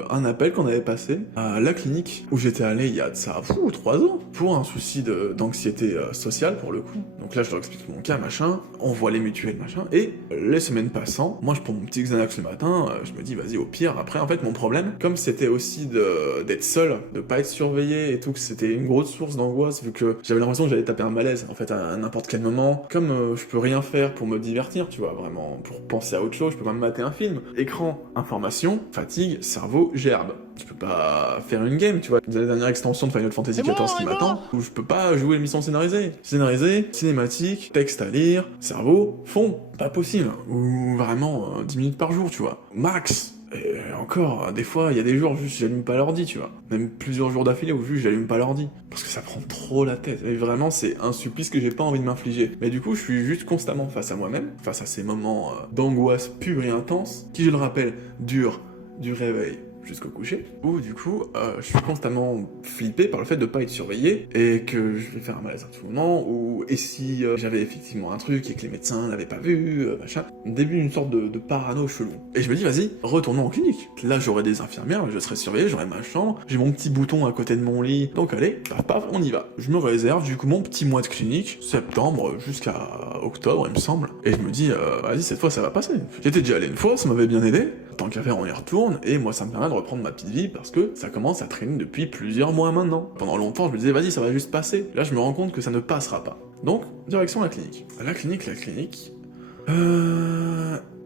un appel qu'on avait passé à la clinique où j'étais allé il y a de ça, 3 ans, pour un souci d'anxiété sociale, pour le coup. Donc là, je leur explique mon cas, machin, on voit les mutuelles, machin. Et les semaines passant, moi je prends mon petit Xanax le matin, je me dis vas-y au pire. Après en fait mon problème, comme c'était aussi d'être seul, de pas être surveillé et tout, que c'était une grosse source d'angoisse vu que j'avais l'impression que j'allais taper un malaise en fait à n'importe quel moment. Comme je peux rien faire pour me divertir, tu vois, vraiment pour penser à autre chose, je peux pas me mater un film. Écran, information, fatigue, cerveau, gerbe. Je peux pas faire une game, tu vois. La dernière extension de Final Fantasy XIV qui m'attend, où je peux pas jouer une mission scénarisée. Scénarisée, cinématique, texte à lire, cerveau, fond. Pas possible. Ou vraiment 10 minutes par jour, tu vois. Max. Et encore, des fois, il y a des jours juste j'allume pas l'ordi, tu vois. Même plusieurs jours d'affilée où juste j'allume pas l'ordi. Parce que ça prend trop la tête. Et vraiment, c'est un supplice que j'ai pas envie de m'infliger. Mais du coup, je suis juste constamment face à moi-même, face à ces moments d'angoisse pure et intense, qui, je le rappelle, durent du réveil jusqu'au coucher, où du coup, je suis constamment flippé par le fait de pas être surveillé, et que je vais faire un malaise à tout moment, ou et si j'avais effectivement un truc et que les médecins l'avaient pas vu, machin. Début une sorte de parano chelou. Et je me dis, vas-y, retournons en clinique. Là, j'aurai des infirmières, je serai surveillé, j'aurai ma chambre, j'ai mon petit bouton à côté de mon lit, donc allez, paf paf, on y va. Je me réserve du coup mon petit mois de clinique, septembre jusqu'à octobre, il me semble, et je me dis, vas-y, cette fois ça va passer. J'étais déjà allé une fois, ça m'avait bien aidé, tant qu'à faire on y retourne, et moi ça me permet de reprendre ma petite vie parce que ça commence à traîner depuis plusieurs mois maintenant. Pendant longtemps je me disais vas-y ça va juste passer, là je me rends compte que ça ne passera pas. Donc, direction la clinique. La clinique...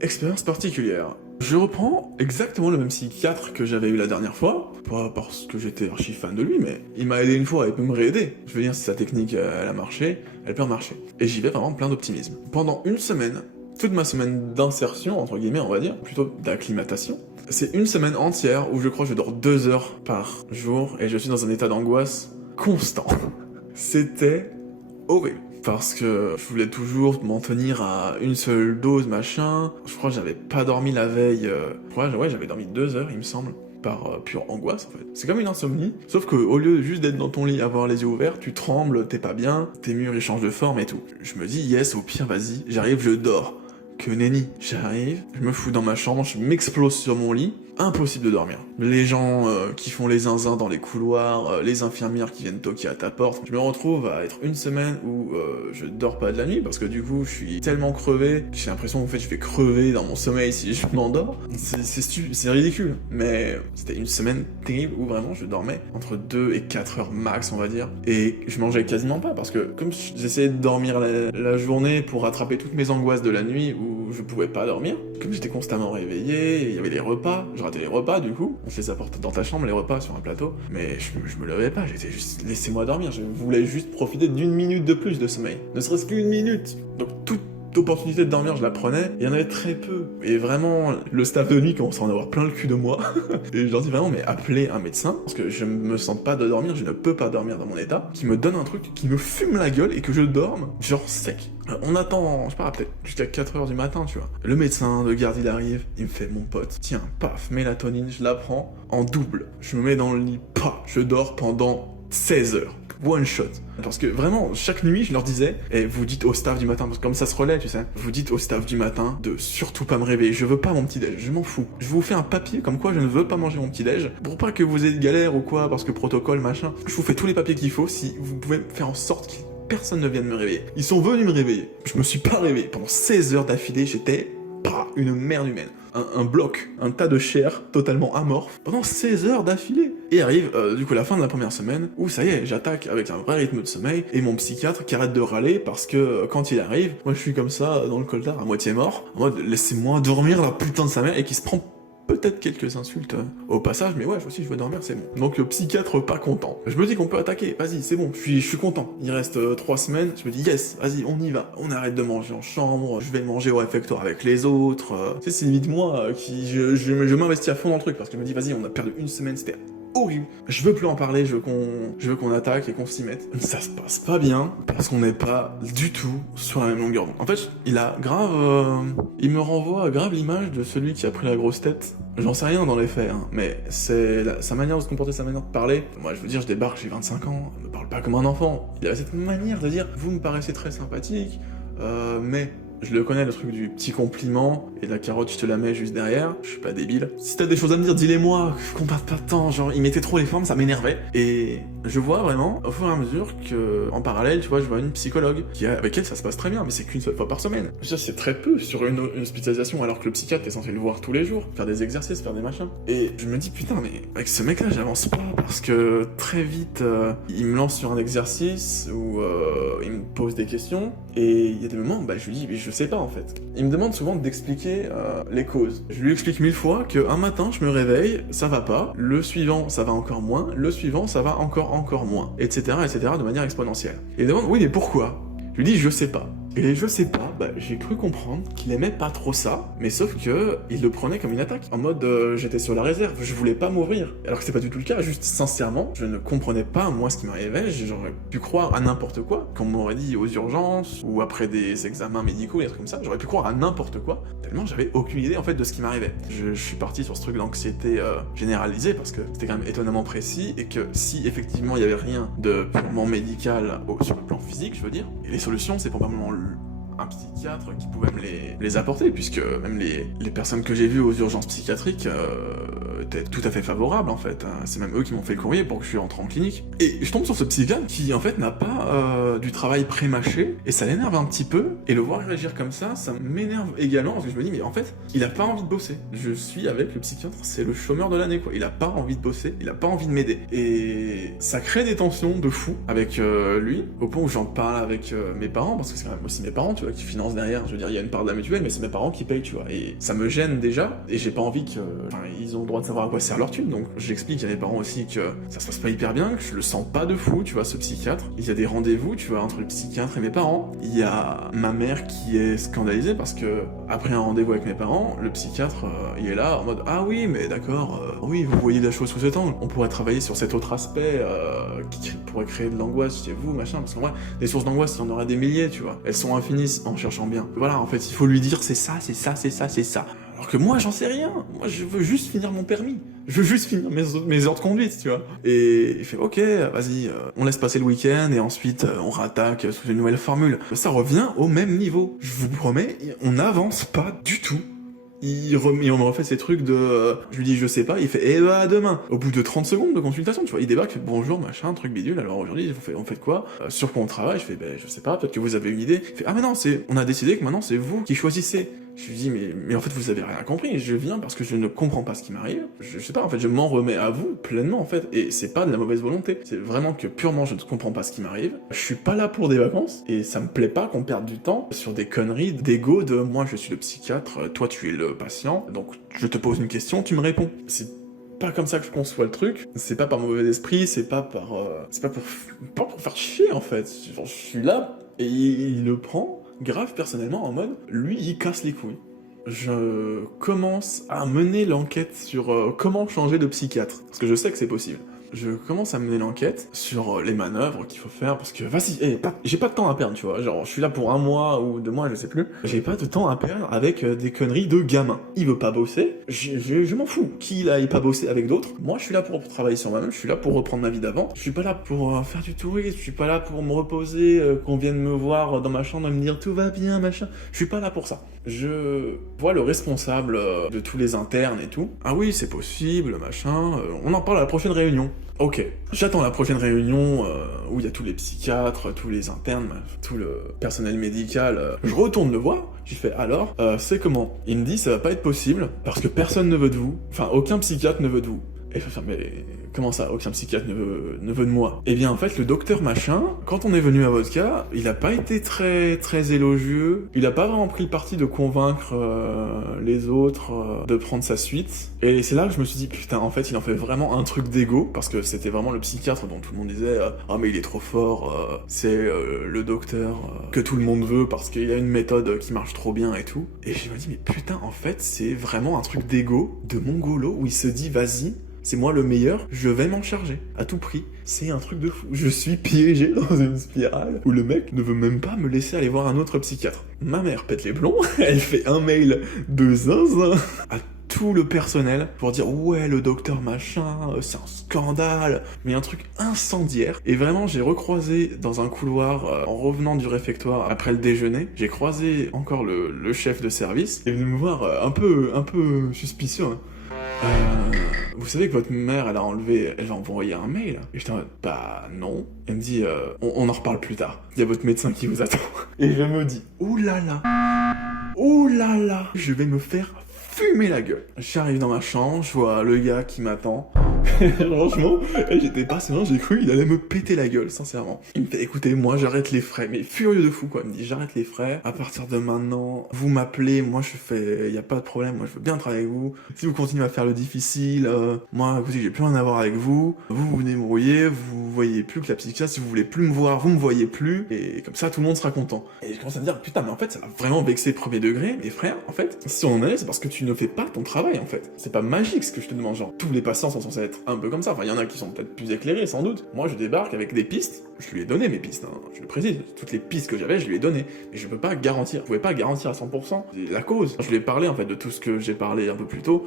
Expérience particulière. Je reprends exactement le même psychiatre que j'avais eu la dernière fois, pas parce que j'étais archi fan de lui, mais il m'a aidé une fois, il peut me réaider. Je veux dire, si sa technique elle a marché, elle peut marcher. Et j'y vais vraiment plein d'optimisme. Pendant une semaine, toute ma semaine d'insertion, entre guillemets, on va dire, plutôt d'acclimatation, c'est une semaine entière où je crois que je dors 2 heures par jour et je suis dans un état d'angoisse constant. C'était horrible. Parce que je voulais toujours m'en tenir à une seule dose, machin. Je crois que j'avais pas dormi la veille. J'avais dormi 2 heures, il me semble. Par pure angoisse, en fait. C'est comme une insomnie. Sauf que au lieu juste d'être dans ton lit, avoir les yeux ouverts, tu trembles, t'es pas bien, tes murs ils changent de forme et tout. Je me dis, yes, au pire, vas-y, j'arrive, je dors. Que nenni. J'arrive, je me fous dans ma chambre, je m'explose sur mon lit. Impossible de dormir. Les gens qui font les zinzins dans les couloirs, les infirmières qui viennent toquer à ta porte. Je me retrouve à être une semaine où je dors pas de la nuit parce que du coup je suis tellement crevé que j'ai l'impression qu'en fait je vais crever dans mon sommeil si je m'endors. C'est ridicule. Mais c'était une semaine terrible où vraiment je dormais entre 2 et 4 heures max on va dire. Et je mangeais quasiment pas parce que comme j'essayais de dormir la journée pour rattraper toutes mes angoisses de la nuit où je pouvais pas dormir, comme j'étais constamment réveillé, il y avait les repas, je ratais les repas du coup, on se les apporte dans ta chambre les repas sur un plateau, mais je me levais pas, j'étais juste laissez-moi dormir, je voulais juste profiter d'une minute de plus de sommeil, ne serait-ce qu'une minute. Donc toute opportunité de dormir je la prenais, il y en avait très peu, et vraiment le staff de nuit commençait à en avoir plein le cul de moi, et je leur dis vraiment mais appelez un médecin, parce que je me sens pas de dormir, je ne peux pas dormir dans mon état, qui me donne un truc qui me fume la gueule et que je dorme genre sec. On attend, je sais pas, peut-être jusqu'à 4h du matin, tu vois. Le médecin de garde, il arrive, il me fait, mon pote, tiens, paf, mélatonine, je la prends en double. Je me mets dans le lit, paf, je dors pendant 16 heures. One shot. Parce que vraiment, chaque nuit, je leur disais, et vous dites au staff du matin, parce que comme ça se relaie, tu sais, vous dites au staff du matin de surtout pas me réveiller, je veux pas mon petit-déj, je m'en fous. Je vous fais un papier comme quoi je ne veux pas manger mon petit-déj, pour pas que vous ayez de galère ou quoi, parce que protocole, machin. Je vous fais tous les papiers qu'il faut si vous pouvez faire en sorte qu'il personne ne vienne me réveiller. Ils sont venus me réveiller. Je me suis pas réveillé. Pendant 16 heures d'affilée, j'étais une merde humaine. Un bloc, un tas de chair totalement amorphe pendant 16 heures d'affilée. Et arrive du coup la fin de la première semaine où ça y est, j'attaque avec un vrai rythme de sommeil et mon psychiatre qui arrête de râler parce que quand il arrive, moi je suis comme ça dans le coltard à moitié mort, en mode laissez-moi dormir la putain de sa mère et qui se prend peut-être quelques insultes au passage, mais ouais, aussi je veux dormir, c'est bon. Donc le psychiatre pas content. Je me dis qu'on peut attaquer, vas-y, c'est bon, je suis content. Il reste 3 semaines, je me dis yes, vas-y, on y va. On arrête de manger en chambre, je vais manger au réfectoire avec les autres. Tu sais, c'est limite moi qui je m'investis à fond dans le truc parce que je me dis vas-y, on a perdu une semaine, c'était horrible. Je veux plus en parler, je veux qu'on attaque et qu'on s'y mette. Ça se passe pas bien parce qu'on n'est pas du tout sur la même longueur d'onde. En fait, il a grave, il me renvoie grave l'image de celui qui a pris la grosse tête. J'en sais rien dans les faits, hein, mais c'est sa manière de se comporter, sa manière de parler. Moi, je veux dire, je débarque, j'ai 25 ans, me parle pas comme un enfant. Il avait cette manière de dire, vous me paraissez très sympathique, mais je le connais, le truc du petit compliment, et la carotte, je te la mets juste derrière. Je suis pas débile. Si t'as des choses à me dire, dis-les-moi, qu'on perde pas de temps. Genre, il mettait trop les formes, ça m'énervait. Et je vois vraiment, au fur et à mesure, que, en parallèle, tu vois, je vois une psychologue, avec elle, ça se passe très bien, mais c'est qu'une seule fois par semaine. Ça, c'est très peu sur une hospitalisation, alors que le psychiatre est censé le voir tous les jours, faire des exercices, faire des machins. Et je me dis, putain, mais avec ce mec-là, j'avance pas, parce que très vite, il me lance sur un exercice, où il me pose des questions, et il y a des moments, bah, je lui dis, mais je sais pas, en fait. Il me demande souvent d'expliquer les causes. Je lui explique 1000 fois qu'un matin, je me réveille, ça va pas, le suivant, ça va encore moins, le suivant, ça va encore moins, etc., de manière exponentielle. Et il demande, oui, mais pourquoi? Je lui dis, je sais pas. Et je sais pas, bah, j'ai cru comprendre qu'il aimait pas trop ça, mais sauf que il le prenait comme une attaque, en mode j'étais sur la réserve, je voulais pas mourir. Alors que c'est pas du tout le cas, juste sincèrement, je ne comprenais pas moi ce qui m'arrivait, j'aurais pu croire à n'importe quoi, qu'on m'aurait dit aux urgences, ou après des examens médicaux, des trucs comme ça, j'aurais pu croire à n'importe quoi, tellement j'avais aucune idée en fait de ce qui m'arrivait. Je suis parti sur ce truc d'anxiété généralisée, parce que c'était quand même étonnamment précis, et que si effectivement il y avait rien de purement médical sur le plan physique, je veux dire, et les solutions c'est probablement un psychiatre qui pouvait me les apporter, puisque même les personnes que j'ai vues aux urgences psychiatriques étaient tout à fait favorables en fait. C'est même eux qui m'ont fait le courrier pour que je suis rentré en clinique. Et je tombe sur ce psychiatre qui en fait n'a pas du travail pré-mâché, et ça l'énerve un petit peu, et le voir réagir comme ça m'énerve également, parce que je me dis mais en fait, il a pas envie de bosser. Je suis avec le psychiatre, c'est le chômeur de l'année quoi. Il a pas envie de bosser, il a pas envie de m'aider. Et ça crée des tensions de fou avec lui, au point où j'en parle avec mes parents, parce que c'est quand même aussi mes parents, tu vois, qui financent derrière. Je veux dire, il y a une part de la mutuelle, mais c'est mes parents qui payent, tu vois. Et ça me gêne déjà, et j'ai pas envie que... Enfin, ils ont le droit de savoir à quoi sert leur thune, donc j'explique à mes parents aussi que ça se passe pas hyper bien, que je le sens pas de fou, tu vois, ce psychiatre. Il y a des rendez-vous, tu vois, entre le psychiatre et mes parents. Il y a ma mère qui est scandalisée parce que, après un rendez-vous avec mes parents, le psychiatre, il est là en mode « Ah oui, mais d'accord, oui, vous voyez la chose sous cet angle, on pourrait travailler sur cet autre aspect qui pourrait créer de l'angoisse chez vous, machin, parce qu'en vrai, des sources d'angoisse, il y en aurait des milliers, tu vois. Elles sont infinies en cherchant bien. Voilà, en fait, il faut lui dire c'est ça, c'est ça, c'est ça, c'est ça. Alors que moi, j'en sais rien. Moi, je veux juste finir mon permis. Je veux juste finir mes heures de conduite, tu vois. Et il fait ok, vas-y, on laisse passer le week-end et ensuite on rattaque sous une nouvelle formule. Ça revient au même niveau. Je vous promets, on n'avance pas du tout. On me refait ces trucs de... je lui dis je sais pas, il fait eh bah à demain. Au bout de 30 secondes de consultation, tu vois, il débarque, il fait bonjour, machin, truc bidule, alors aujourd'hui on fait quoi sur quoi on travaille? Je fais ben je sais pas, peut-être que vous avez une idée. Il fait ah mais non, on a décidé que maintenant c'est vous qui choisissez. Je lui dis mais en fait vous avez rien compris, je viens parce que je ne comprends pas ce qui m'arrive, je sais pas en fait, je m'en remets à vous pleinement en fait, et c'est pas de la mauvaise volonté, c'est vraiment que purement je ne comprends pas ce qui m'arrive, je suis pas là pour des vacances, et ça me plaît pas qu'on perde du temps sur des conneries d'ego de moi je suis le psychiatre, toi tu es le patient, donc je te pose une question, tu me réponds. C'est pas comme ça que je conçois le truc, c'est pas par mauvais esprit, c'est pas pour faire chier en fait, genre, je suis là, et il le prend grave personnellement en mode, lui il casse les couilles. Je commence à mener l'enquête sur comment changer de psychiatre, parce que je sais que c'est possible. Je commence à mener l'enquête sur les manœuvres qu'il faut faire, parce que vas-y, j'ai pas de temps à perdre, tu vois, genre je suis là pour 1 mois ou 2 mois, je sais plus, j'ai pas de temps à perdre avec des conneries de gamin. Il veut pas bosser, je m'en fous, qu'il aille pas bosser avec d'autres, moi je suis là pour travailler sur moi-même, je suis là pour reprendre ma vie d'avant, je suis pas là pour faire du tourisme, je suis pas là pour me reposer, qu'on vienne me voir dans ma chambre et me dire tout va bien, machin, je suis pas là pour ça. Je vois le responsable de tous les internes et tout, ah oui c'est possible, machin, on en parle à la prochaine réunion. Ok, j'attends la prochaine réunion où il y a tous les psychiatres, tous les internes, tout le personnel médical. Je retourne le voir, je fais alors, c'est comment? Il me dit ça va pas être possible parce que personne ne veut de vous, enfin aucun psychiatre ne veut de vous. Et je fais, mais comment ça, aucun psychiatre ne veut de moi? Eh bien, en fait, le docteur machin, quand on est venu à votre cas, il a pas été très élogieux, il a pas vraiment pris le parti de convaincre les autres de prendre sa suite. Et c'est là que je me suis dit, putain, en fait, il en fait vraiment un truc d'ego, parce que c'était vraiment le psychiatre dont tout le monde disait, ah mais il est trop fort, c'est le docteur que tout le monde veut, parce qu'il a une méthode qui marche trop bien et tout. Et je me dis, mais putain, en fait, c'est vraiment un truc d'ego, de mongolo, où il se dit, vas-y, c'est moi le meilleur, je vais m'en charger, à tout prix. C'est un truc de fou. Je suis piégé dans une spirale où le mec ne veut même pas me laisser aller voir un autre psychiatre. Ma mère pète les plombs, elle fait un mail de zinzin à tout le personnel pour dire ouais le docteur machin, c'est un scandale, mais un truc incendiaire. Et vraiment j'ai recroisé dans un couloir en revenant du réfectoire après le déjeuner, j'ai croisé encore le chef de service, il est venu me voir un peu suspicieux. Vous savez que votre mère, elle va envoyer un mail. Et j'étais en mode, bah non. Elle me dit, on en reparle plus tard. Il y a votre médecin qui vous attend. Et je me dis, ouh là là, je vais me faire fumer la gueule. J'arrive dans ma chambre, je vois le gars qui m'attend. Franchement, j'étais pas serein, j'ai cru qu'il allait me péter la gueule, sincèrement. Il me fait, écoutez, moi j'arrête les frais, mais furieux de fou quoi. Il me dit, j'arrête les frais, à partir de maintenant, vous m'appelez, moi je fais, y a pas de problème, moi je veux bien travailler avec vous. Si vous continuez à faire le difficile, moi écoutez, j'ai plus rien à voir avec vous, vous venez me brouiller, vous voyez plus que la psychiatre, si vous voulez plus me voir, vous me voyez plus, et comme ça tout le monde sera content. Et je commence à me dire, putain, mais en fait ça m'a vraiment vexé premier degré, mes frères, en fait, si on en est, c'est parce que tu ne fais pas ton travail en fait. C'est pas magique ce que je te demande, genre, tous les patients sont censés être un peu comme ça, enfin il y en a qui sont peut-être plus éclairés sans doute. Moi je débarque avec des pistes, je lui ai donné mes pistes, hein, je le précise, toutes les pistes que j'avais je lui ai donné, mais je peux pas garantir, je pouvais pas garantir à 100% la cause. Je lui ai parlé en fait de tout ce que j'ai parlé un peu plus tôt,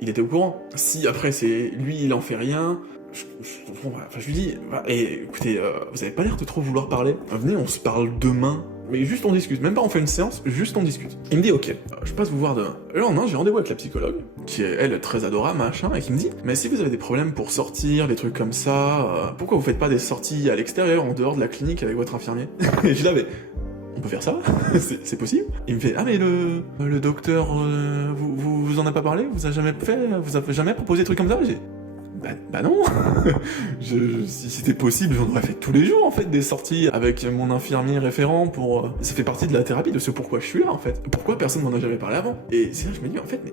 il était au courant. Si après c'est lui il en fait rien, je lui dis, écoutez, vous avez pas l'air de trop vouloir parler, venez on se parle demain. Mais juste on discute, même pas on fait une séance, juste on discute. Il me dit ok, je passe vous voir demain. Le lendemain j'ai rendez-vous avec la psychologue, qui est elle très adorable, machin, et qui me dit mais si vous avez des problèmes pour sortir, des trucs comme ça, pourquoi vous faites pas des sorties à l'extérieur, en dehors de la clinique avec votre infirmier? Et je l'avais. On peut faire ça? C'est possible? Il me fait ah mais le docteur, vous en a pas parlé? Vous avez jamais proposé des trucs comme ça? Bah non. Si c'était possible, j'en aurais fait tous les jours en fait des sorties avec mon infirmier référent pour. Ça fait partie de la thérapie, de ce pourquoi je suis là en fait. Pourquoi personne m'en a jamais parlé avant? Et c'est là que je me dis en fait mais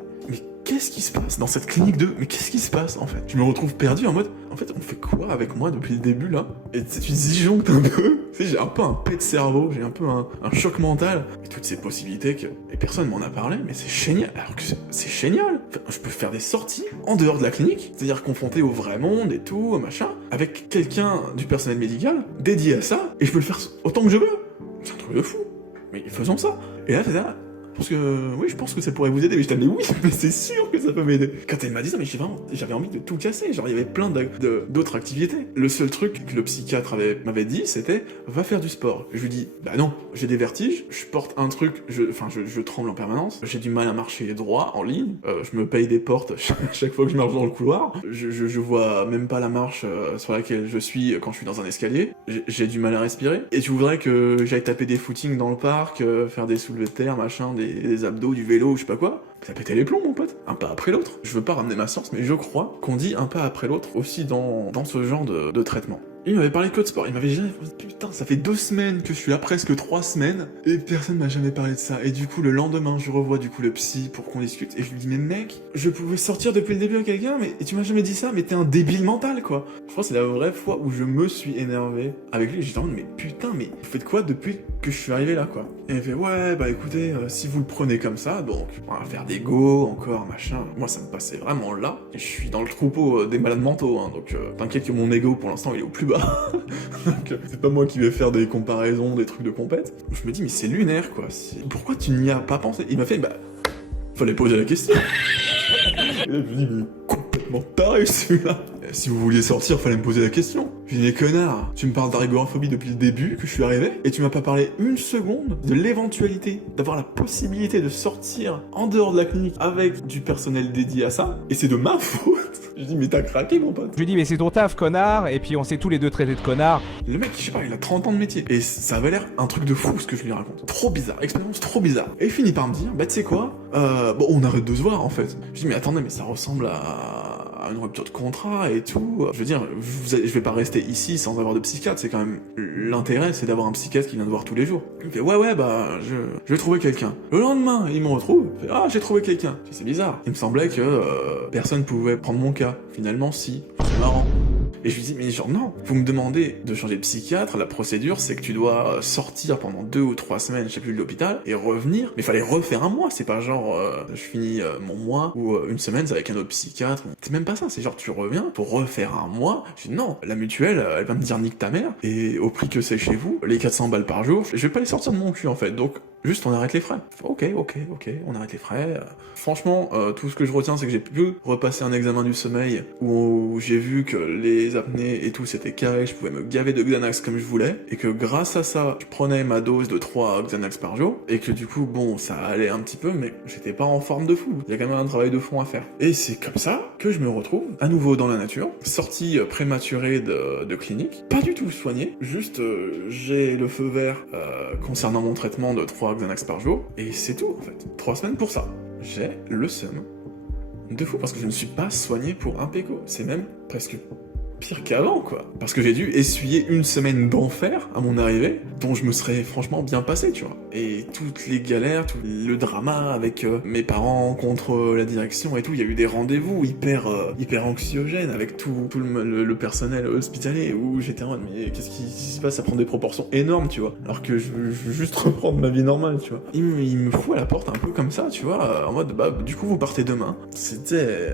qu'est-ce qui se passe dans cette clinique 2? Mais qu'est-ce qui se passe en fait? Je me retrouve perdu en mode en fait on fait quoi avec moi depuis le début là? Et tu disjonctes un peu. Tu sais j'ai un peu un pet de cerveau, j'ai un peu un choc mental. Et toutes ces possibilités que et personne m'en a parlé, mais c'est génial. Alors que c'est génial. Enfin, je peux faire des sorties en dehors de la clinique, c'est-à-dire confronté au vrai monde et tout, machin, avec quelqu'un du personnel médical dédié à ça, et je peux le faire autant que je veux. C'est un truc de fou. Mais faisons ça. Et là, c'est là. Parce que, oui, je pense que ça pourrait vous aider, mais je t'avais dit oui, mais c'est sûr que ça peut m'aider. Quand elle m'a dit ça, mais j'avais envie de tout casser, genre il y avait plein d'autres activités. Le seul truc que le psychiatre m'avait dit, c'était, va faire du sport. Je lui dis, bah non, j'ai des vertiges, je porte un truc, je tremble en permanence, j'ai du mal à marcher droit, en ligne, je me paye des portes chaque fois que je marche dans le couloir, je vois même pas la marche sur laquelle je suis quand je suis dans un escalier, j'ai du mal à respirer, et tu voudrais que j'aille taper des footings dans le parc, faire des soulevés de terre, machin, des abdos, du vélo, je sais pas quoi. Ça pétait les plombs, mon pote. Un pas après l'autre. Je veux pas ramener ma science, mais je crois qu'on dit un pas après l'autre aussi dans ce genre de traitement. Il m'avait parlé que de sport, il m'avait jamais dit, putain, ça fait 2 semaines que je suis là, presque 3 semaines, et personne m'a jamais parlé de ça. Et du coup, le lendemain, je revois du coup le psy pour qu'on discute, et je lui dis, mais mec, je pouvais sortir depuis le début à quelqu'un, mais et tu m'as jamais dit ça, mais t'es un débile mental, quoi. Je crois que c'est la vraie fois où je me suis énervé avec lui, j'étais en mode, mais putain, mais vous faites quoi depuis que je suis arrivé là, quoi. Et il fait, ouais, bah écoutez, si vous le prenez comme ça, donc, on va faire des go, encore, machin. Moi, ça me passait vraiment là, et je suis dans le troupeau des malades mentaux, hein, donc t'inquiète que mon ego, pour l'instant, il est au plus bas. Donc, c'est pas moi qui vais faire des comparaisons, des trucs de compète. Je me dis, mais c'est lunaire, quoi. Pourquoi tu n'y as pas pensé? Il m'a fait, bah, fallait poser la question. Et là, je me dis, mais complètement taré, celui-là. Si vous vouliez sortir, fallait me poser la question. Je dis, mais connard, tu me parles d'agoraphobie depuis le début, que je suis arrivé, et tu m'as pas parlé une seconde de l'éventualité d'avoir la possibilité de sortir en dehors de la clinique avec du personnel dédié à ça, et c'est de ma faute. Je dis, mais t'as craqué, mon pote. Je lui dis, mais c'est ton taf, connard, et puis on s'est tous les deux traités de connard. Le mec, je sais pas, il a 30 ans de métier, et ça avait l'air un truc de fou ce que je lui raconte. Trop bizarre, expérience trop bizarre. Et il finit par me dire, bah tu sais quoi, bon, on arrête de se voir en fait. Je dis, mais attendez, mais ça ressemble à une rupture de contrat et tout. Je veux dire, je vais pas rester ici sans avoir de psychiatre, c'est quand même l'intérêt, c'est d'avoir un psychiatre qui vient te voir tous les jours. Il me fait ouais bah je vais trouver quelqu'un. Le lendemain, il me retrouve, il fait ah j'ai trouvé quelqu'un. C'est bizarre. Il me semblait que personne pouvait prendre mon cas. Finalement si, c'est marrant. Et je lui dis, mais genre non, vous me demandez de changer de psychiatre, la procédure c'est que tu dois sortir pendant 2 ou 3 semaines, je sais plus, de l'hôpital, et revenir, mais fallait refaire un mois, c'est pas genre, je finis mon mois, ou une semaine c'est avec un autre psychiatre, c'est même pas ça, c'est genre tu reviens pour refaire un mois, je dis non, la mutuelle, elle va me dire nique ta mère, et au prix que c'est chez vous, les 400 balles par jour, je vais pas les sortir de mon cul en fait, donc juste on arrête les frais. Ok, on arrête les frais. Franchement, tout ce que je retiens, c'est que j'ai pu repasser un examen du sommeil où j'ai vu que les apnées et tout c'était carré, je pouvais me gaver de Xanax comme je voulais, et que grâce à ça, je prenais ma dose de 3 Xanax par jour, et que du coup, bon, ça allait un petit peu, mais j'étais pas en forme de fou. Il y a quand même un travail de fond à faire. Et c'est comme ça que je me retrouve à nouveau dans la nature, sorti prématuré de clinique, pas du tout soigné, juste j'ai le feu vert concernant mon traitement de 3 Xanax par jour, et c'est tout en fait. 3 semaines pour ça. J'ai le seum de fou parce que je ne suis pas soigné pour un péco. C'est même presque pire qu'avant, quoi. Parce que j'ai dû essuyer une semaine d'enfer à mon arrivée, dont je me serais franchement bien passé, tu vois. Et toutes les galères, tout le drama avec mes parents contre la direction et tout, il y a eu des rendez-vous hyper anxiogènes avec tout le personnel hospitalier où j'étais en mode, mais qu'est-ce qui se passe? Ça prend des proportions énormes, tu vois. Alors que je veux juste reprendre ma vie normale, tu vois. Il me fout à la porte un peu comme ça, tu vois, en mode, bah, du coup, vous partez demain. C'était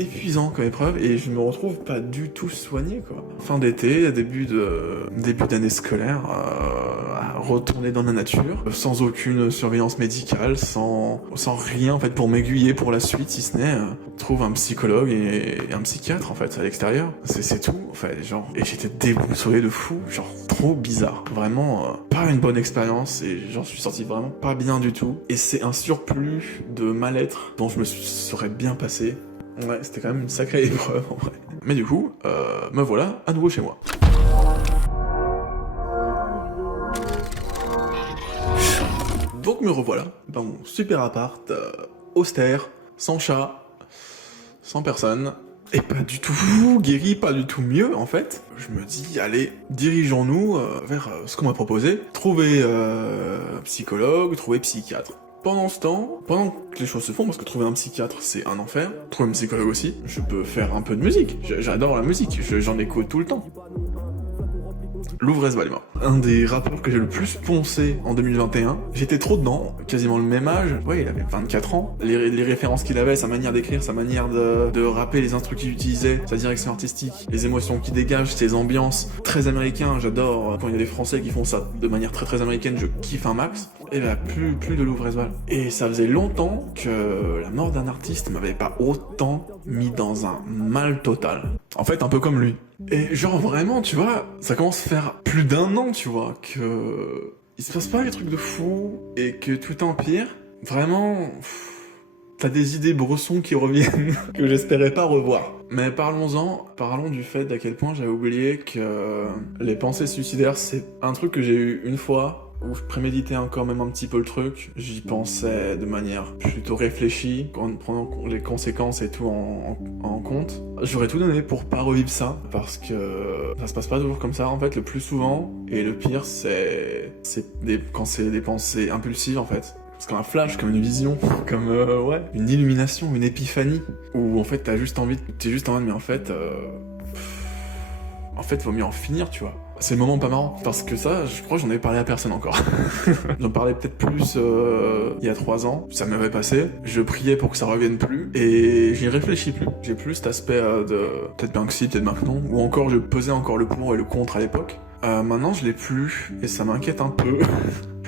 épuisant comme épreuve et je me retrouve pas du tout soigné, quoi. Fin d'été, début d'année scolaire, à retourner dans la nature, sans aucune surveillance médicale, sans rien en fait pour m'aiguiller pour la suite, si ce n'est trouve un psychologue et un psychiatre en fait à l'extérieur. C'est tout en fait, genre. Et j'étais déboussolé de fou, genre trop bizarre. Vraiment pas une bonne expérience et j'en suis sorti vraiment pas bien du tout. Et c'est un surplus de mal-être dont je me serais bien passé. Ouais, c'était quand même une sacrée épreuve en vrai. Mais du coup, me voilà à nouveau chez moi. Donc me revoilà dans mon super appart, austère, sans chat, sans personne, et pas du tout guéri, pas du tout mieux en fait. Je me dis, allez, dirigeons-nous vers ce qu'on m'a proposé. Trouver psychologue, trouver psychiatre. Pendant ce temps, pendant que les choses se font, parce que trouver un psychiatre c'est un enfer, trouver un psychologue aussi, je peux faire un peu de musique, j'adore la musique, j'en écoute tout le temps. Louvrez Valima, un des rappeurs que j'ai le plus poncé en 2021, j'étais trop dedans, quasiment le même âge, ouais il avait 24 ans, les références qu'il avait, sa manière d'écrire, sa manière de rapper, les instruments qu'il utilisait, sa direction artistique, les émotions qu'il dégage, ses ambiances, très américains, j'adore quand il y a des français qui font ça de manière très très américaine, je kiffe un max, et bah plus de Louvrez Val. Et ça faisait longtemps que la mort d'un artiste m'avait pas autant mis dans un mal total. En fait un peu comme lui. Et genre vraiment, tu vois, ça commence à faire plus d'1 an, tu vois, que il se passe pas des trucs de fou et que tout empire. Vraiment, t'as des idées bressons qui reviennent que j'espérais pas revoir. Mais parlons du fait d'à quel point j'avais oublié que les pensées suicidaires, c'est un truc que j'ai eu une fois, où je préméditais encore même un petit peu le truc, j'y pensais de manière plutôt réfléchie, en prenant les conséquences et tout en compte. J'aurais tout donné pour pas revivre ça, parce que ça se passe pas toujours comme ça en fait, le plus souvent, et le pire quand c'est des pensées impulsives en fait. C'est comme un flash, comme une vision, comme une illumination, une épiphanie, où en fait t'es juste en mode mais en fait vaut mieux en finir, tu vois. C'est le moment pas marrant, parce que ça, je crois que j'en avais parlé à personne encore. J'en parlais peut-être plus il y a 3 ans, ça m'avait passé, je priais pour que ça revienne plus, et j'y réfléchis plus. J'ai plus cet aspect de peut-être bien que si, peut-être bien que non, ou encore je pesais encore le pour et le contre à l'époque. Maintenant je l'ai plus, et ça m'inquiète un peu.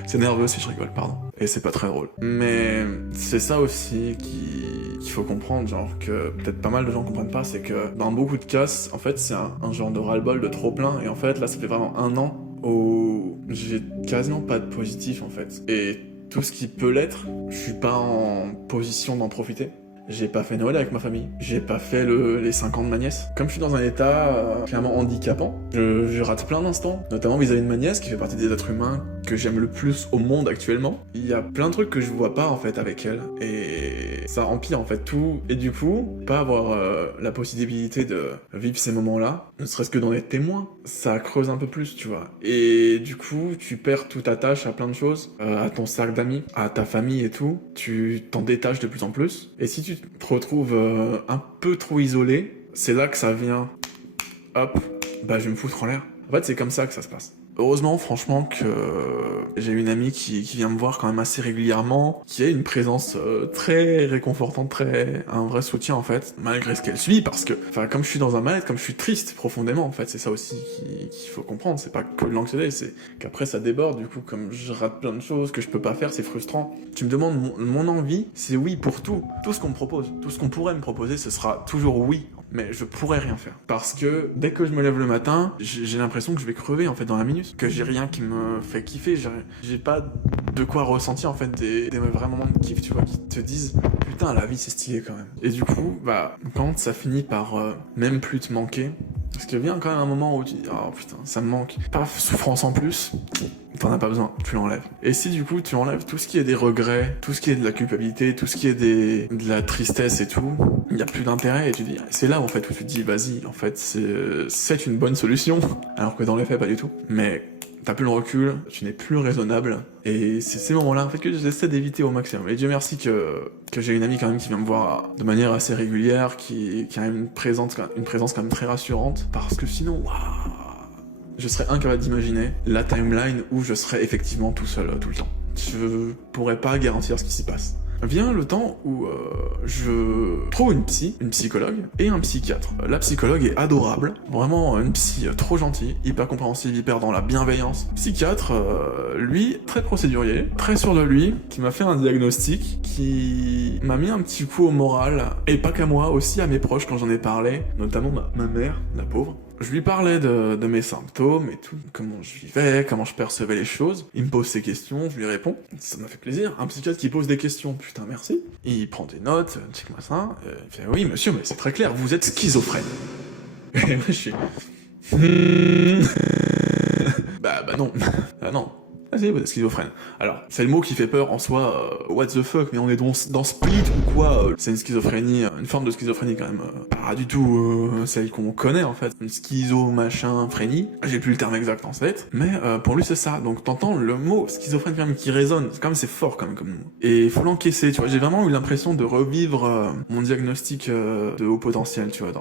C'est nerveux si je rigole, pardon. Et c'est pas très drôle. Mais c'est ça aussi qu'il faut comprendre, genre que peut-être pas mal de gens comprennent pas, c'est que dans beaucoup de cas, en fait c'est un genre de ras-le-bol, de trop-plein, et en fait là ça fait vraiment 1 an où j'ai quasiment pas de positif en fait. Et tout ce qui peut l'être, je suis pas en position d'en profiter. J'ai pas fait Noël avec ma famille, j'ai pas fait les 5 ans de ma nièce. Comme je suis dans un état clairement handicapant, je rate plein d'instants, notamment vis-à-vis de ma nièce qui fait partie des êtres humains que j'aime le plus au monde actuellement, il y a plein de trucs que je vois pas en fait avec elle, et ça empire en fait tout, et du coup, pas avoir la possibilité de vivre ces moments-là, ne serait-ce que d'en être témoin, ça creuse un peu plus, tu vois. Et du coup, tu perds toute attache à plein de choses, à ton cercle d'amis, à ta famille et tout, tu t'en détaches de plus en plus, et si tu te retrouves un peu trop isolé, c'est là que ça vient, hop, bah je vais me foutre en l'air. En fait, c'est comme ça que ça se passe. Heureusement, franchement, que j'ai une amie qui vient me voir quand même assez régulièrement, qui a une présence très réconfortante, un vrai soutien en fait, malgré ce qu'elle subit, parce que, enfin, comme je suis dans un mal-être, comme je suis triste profondément en fait, c'est ça aussi qu'il faut comprendre, c'est pas que de l'anxiété, c'est qu'après ça déborde, du coup, comme je rate plein de choses que je peux pas faire, c'est frustrant. Tu me demandes mon envie, c'est oui pour tout ce qu'on me propose, tout ce qu'on pourrait me proposer, ce sera toujours oui. Mais je pourrais rien faire. Parce que dès que je me lève le matin, j'ai l'impression que je vais crever en fait dans la minute. Que j'ai rien qui me fait kiffer. J'ai pas de quoi ressentir en fait des vrais moments de kiff, tu vois, qui te disent putain, la vie c'est stylé quand même. Et du coup, bah, quand ça finit par même plus te manquer, parce qu'il vient quand même un moment où tu dis oh putain, ça me manque. Paf, souffrance en plus. T'en as pas besoin, tu l'enlèves. Et si du coup tu enlèves tout ce qui est des regrets, tout ce qui est de la culpabilité, tout ce qui est de la tristesse et tout, il n'y a plus d'intérêt et tu dis, c'est là en fait où tu te dis, vas-y, en fait c'est une bonne solution, alors que dans les faits pas du tout. Mais t'as plus le recul, tu n'es plus raisonnable, et c'est ces moments-là en fait que j'essaie d'éviter au maximum. Et Dieu merci que j'ai une amie quand même qui vient me voir de manière assez régulière, qui a une présence quand même très rassurante, parce que sinon, waouh, je serais incapable d'imaginer la timeline où je serais effectivement tout seul tout le temps. Je pourrais pas garantir ce qui s'y passe. Vient le temps où je trouve une psychologue et un psychiatre. La psychologue est adorable, vraiment une psy trop gentille, hyper compréhensive, hyper dans la bienveillance. Psychiatre, lui, très procédurier, très sûr de lui, qui m'a fait un diagnostic, qui m'a mis un petit coup au moral, et pas qu'à moi, aussi à mes proches quand j'en ai parlé, notamment ma mère, la pauvre. Je lui parlais de mes symptômes et tout, comment je vivais, comment je percevais les choses. Il me pose ses questions, je lui réponds. Ça m'a fait plaisir. Un psychiatre qui pose des questions, putain merci. Il prend des notes, check moi ça. Il fait oui monsieur, mais c'est très clair, vous êtes schizophrène. Et moi je suis... bah non. Ah non. Ah si, vous êtes schizophrène. Alors, c'est le mot qui fait peur en soi, what the fuck, mais on est dans Split ou quoi, c'est une schizophrénie, une forme de schizophrénie quand même, pas du tout celle qu'on connaît en fait, une schizo-machin-phrénie, j'ai plus le terme exact en tête, mais pour lui c'est ça, donc t'entends le mot schizophrène quand même qui résonne, c'est fort quand même comme mot, et il faut l'encaisser, tu vois, j'ai vraiment eu l'impression de revivre mon diagnostic de haut potentiel, tu vois,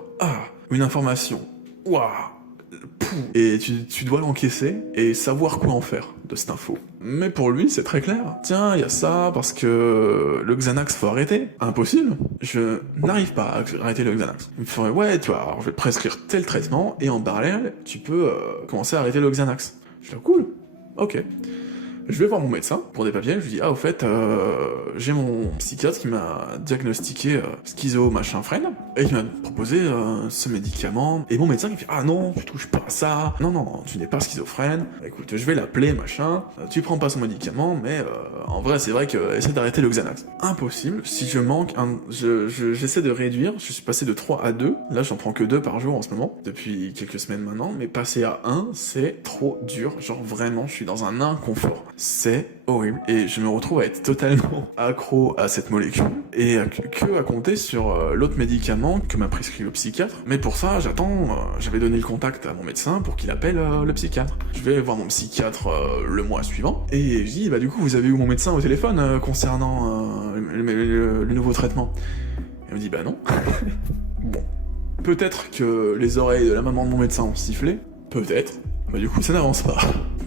une information, waouh, et tu dois l'encaisser et savoir quoi en faire de cette info. Mais pour lui, c'est très clair. Tiens, il y a ça parce que le Xanax, faut arrêter. Impossible. Je n'arrive pas à arrêter le Xanax. Il me ferait, ouais, tu vois, alors je vais te prescrire tel traitement et en parallèle, tu peux commencer à arrêter le Xanax. Je dis, cool. Ok. Je vais voir mon médecin pour des papiers, je lui dis au fait, j'ai mon psychiatre qui m'a diagnostiqué schizo machin freine, et il m'a proposé ce médicament, et mon médecin il fait ah non, tu touches pas à ça, non, tu n'es pas schizophrène, écoute, je vais l'appeler machin, tu prends pas son médicament, mais en vrai c'est vrai que essaie d'arrêter le Xanax. Impossible, si je manque, j'essaie de réduire, je suis passé de 3 à 2, là j'en prends que 2 par jour en ce moment, depuis quelques semaines maintenant, mais passer à 1, c'est trop dur, genre vraiment, je suis dans un inconfort. C'est horrible, et je me retrouve à être totalement accro à cette molécule, et à compter sur l'autre médicament que m'a prescrit le psychiatre, mais pour ça, j'avais donné le contact à mon médecin pour qu'il appelle le psychiatre. Je vais voir mon psychiatre le mois suivant, et je dis, bah du coup, vous avez eu mon médecin au téléphone concernant le nouveau traitement. Il me dit, bah non. Bon. Peut-être que les oreilles de la maman de mon médecin ont sifflé, peut-être. Bah du coup ça n'avance pas.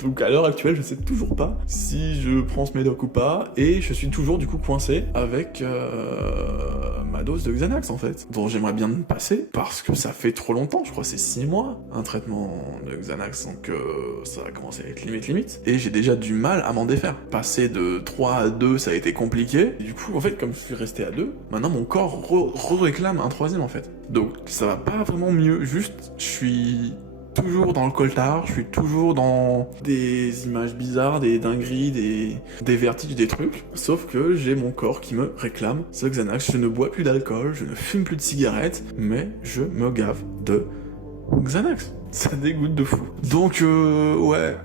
Donc à l'heure actuelle je sais toujours pas si je prends ce médoc ou pas, et je suis toujours du coup coincé avec ma dose de Xanax en fait, dont j'aimerais bien me passer, parce que ça fait trop longtemps, je crois que c'est 6 mois, un traitement de Xanax, donc ça a commencé à être limite, et j'ai déjà du mal à m'en défaire. Passer de 3 à 2 ça a été compliqué, et du coup en fait comme je suis resté à 2, maintenant mon corps réclame un 3e en fait. Donc ça va pas vraiment mieux, juste je suis toujours dans le coltard, je suis toujours dans des images bizarres, des dingueries, des vertiges, des trucs, sauf que j'ai mon corps qui me réclame ce Xanax. Je ne bois plus d'alcool, je ne fume plus de cigarettes, mais je me gave de Xanax. Ça dégoûte de fou. Donc ouais,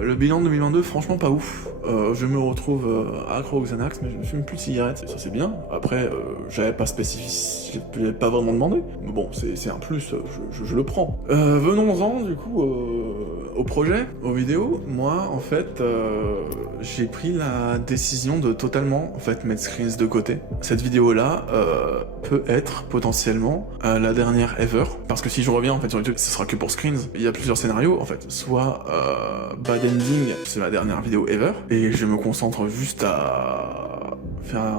le bilan de 2022, franchement pas ouf. Je me retrouve accro au Xanax, mais je ne fume plus de cigarettes, et ça c'est bien. Après, j'avais pas spécifié, j'avais pas vraiment demandé, mais bon, c'est un plus, je le prends. Venons-en du coup au projet, aux vidéos. Moi, en fait, j'ai pris la décision de totalement en fait mettre Screens de côté. Cette vidéo-là peut être potentiellement la dernière ever, parce que si je reviens en fait sur YouTube, ce sera que pour Screens. Il y a plusieurs scénarios en fait. Soit Bad Ending, c'est ma dernière vidéo ever, et je me concentre juste à faire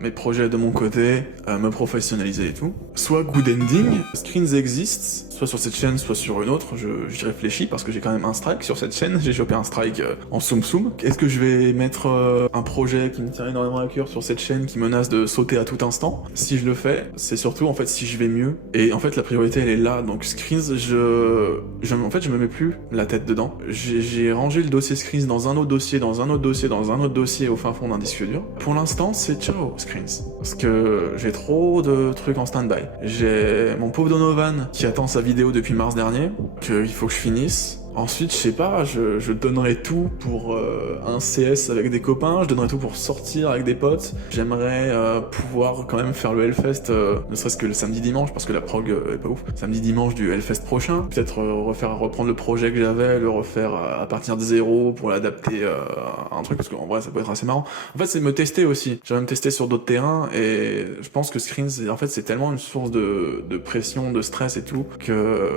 mes projets de mon côté, me professionnaliser et tout. Soit Good Ending, Screens existe, soit sur cette chaîne, soit sur une autre, j'y réfléchis parce que j'ai quand même un strike sur cette chaîne, j'ai chopé un strike en Soum Soum. Est-ce que je vais mettre un projet qui me tient énormément à cœur sur cette chaîne qui menace de sauter à tout instant? Si je le fais, c'est surtout en fait si je vais mieux. Et en fait la priorité elle est là, donc Screens, en fait je me mets plus la tête dedans. J'ai rangé le dossier Screens dans un autre dossier, dans un autre dossier, dans un autre dossier au fin fond d'un disque dur. Pour l'instant c'est ciao Screens, parce que j'ai trop de trucs en stand-by. J'ai mon pauvre Donovan qui attend sa vidéo depuis mars dernier, qu'il faut que je finisse. Ensuite, je sais pas, je donnerais tout pour un CS avec des copains, je donnerais tout pour sortir avec des potes. J'aimerais pouvoir quand même faire le Hellfest, ne serait-ce que le samedi-dimanche, parce que la prog est pas ouf. Samedi-dimanche du Hellfest prochain. Peut-être reprendre le projet que j'avais, le refaire à partir de zéro pour l'adapter à un truc, parce qu'en vrai, ça peut être assez marrant. En fait, c'est me tester aussi. J'ai me tester sur d'autres terrains, et je pense que Screens, en fait, c'est tellement une source de pression, de stress et tout, que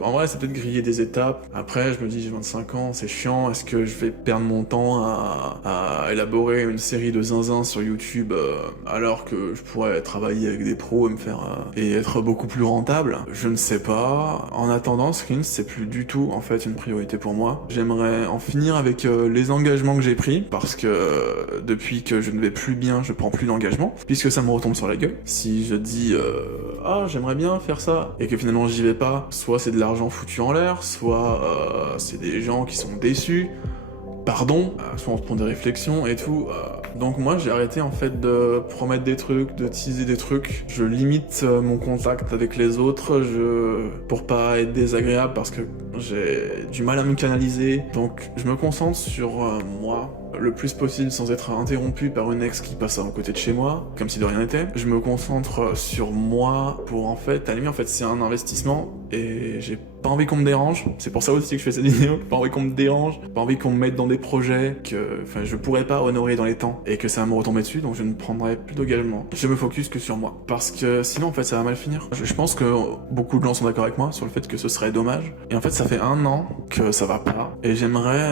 en vrai, c'est peut-être griller des étapes. Après, je me dis j'ai 25 ans, c'est chiant, est-ce que je vais perdre mon temps à élaborer une série de zinzins sur YouTube alors que je pourrais travailler avec des pros et me faire et être beaucoup plus rentable? Je ne sais pas. En attendant, Screens c'est plus du tout en fait une priorité pour moi. J'aimerais en finir avec les engagements que j'ai pris, parce que depuis que je ne vais plus bien, je prends plus d'engagement, puisque ça me retombe sur la gueule. Si je dis ah j'aimerais bien faire ça et que finalement j'y vais pas, soit c'est de l'argent foutu en l'air, soit c'est des gens qui sont déçus, pardon, soit on se prend des réflexions et tout. Donc moi j'ai arrêté en fait de promettre des trucs, de teaser des trucs. Je limite mon contact avec les autres, pour pas être désagréable, parce que j'ai du mal à me canaliser. Donc je me concentre sur moi le plus possible sans être interrompu par une ex qui passe à côté de chez moi, comme si de rien n'était. Je me concentre sur moi pour en fait, à la limite en fait c'est un investissement et j'ai pas envie qu'on me dérange. C'est pour ça aussi que je fais cette vidéo. Pas envie qu'on me dérange, pas envie qu'on me mette dans des projets que je pourrais pas honorer dans les temps et que ça va me retomber dessus, donc je ne prendrai plus d'engagement. Je me focus que sur moi, parce que sinon en fait ça va mal finir. Je pense que beaucoup de gens sont d'accord avec moi sur le fait que ce serait dommage. Et en fait ça fait 1 an que ça va pas et j'aimerais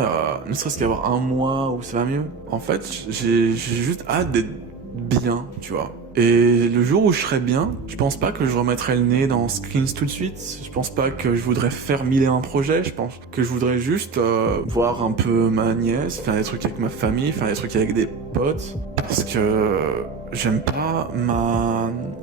ne serait-ce qu'avoir un mois où ça va mieux. En fait j'ai juste hâte d'être bien, tu vois. Et le jour où je serai bien, je pense pas que je remettrai le nez dans Screens tout de suite. Je pense pas que je voudrais faire 1001 projets. Je pense que je voudrais juste voir un peu ma nièce, faire des trucs avec ma famille, faire des trucs avec des potes. Parce que j'aime pas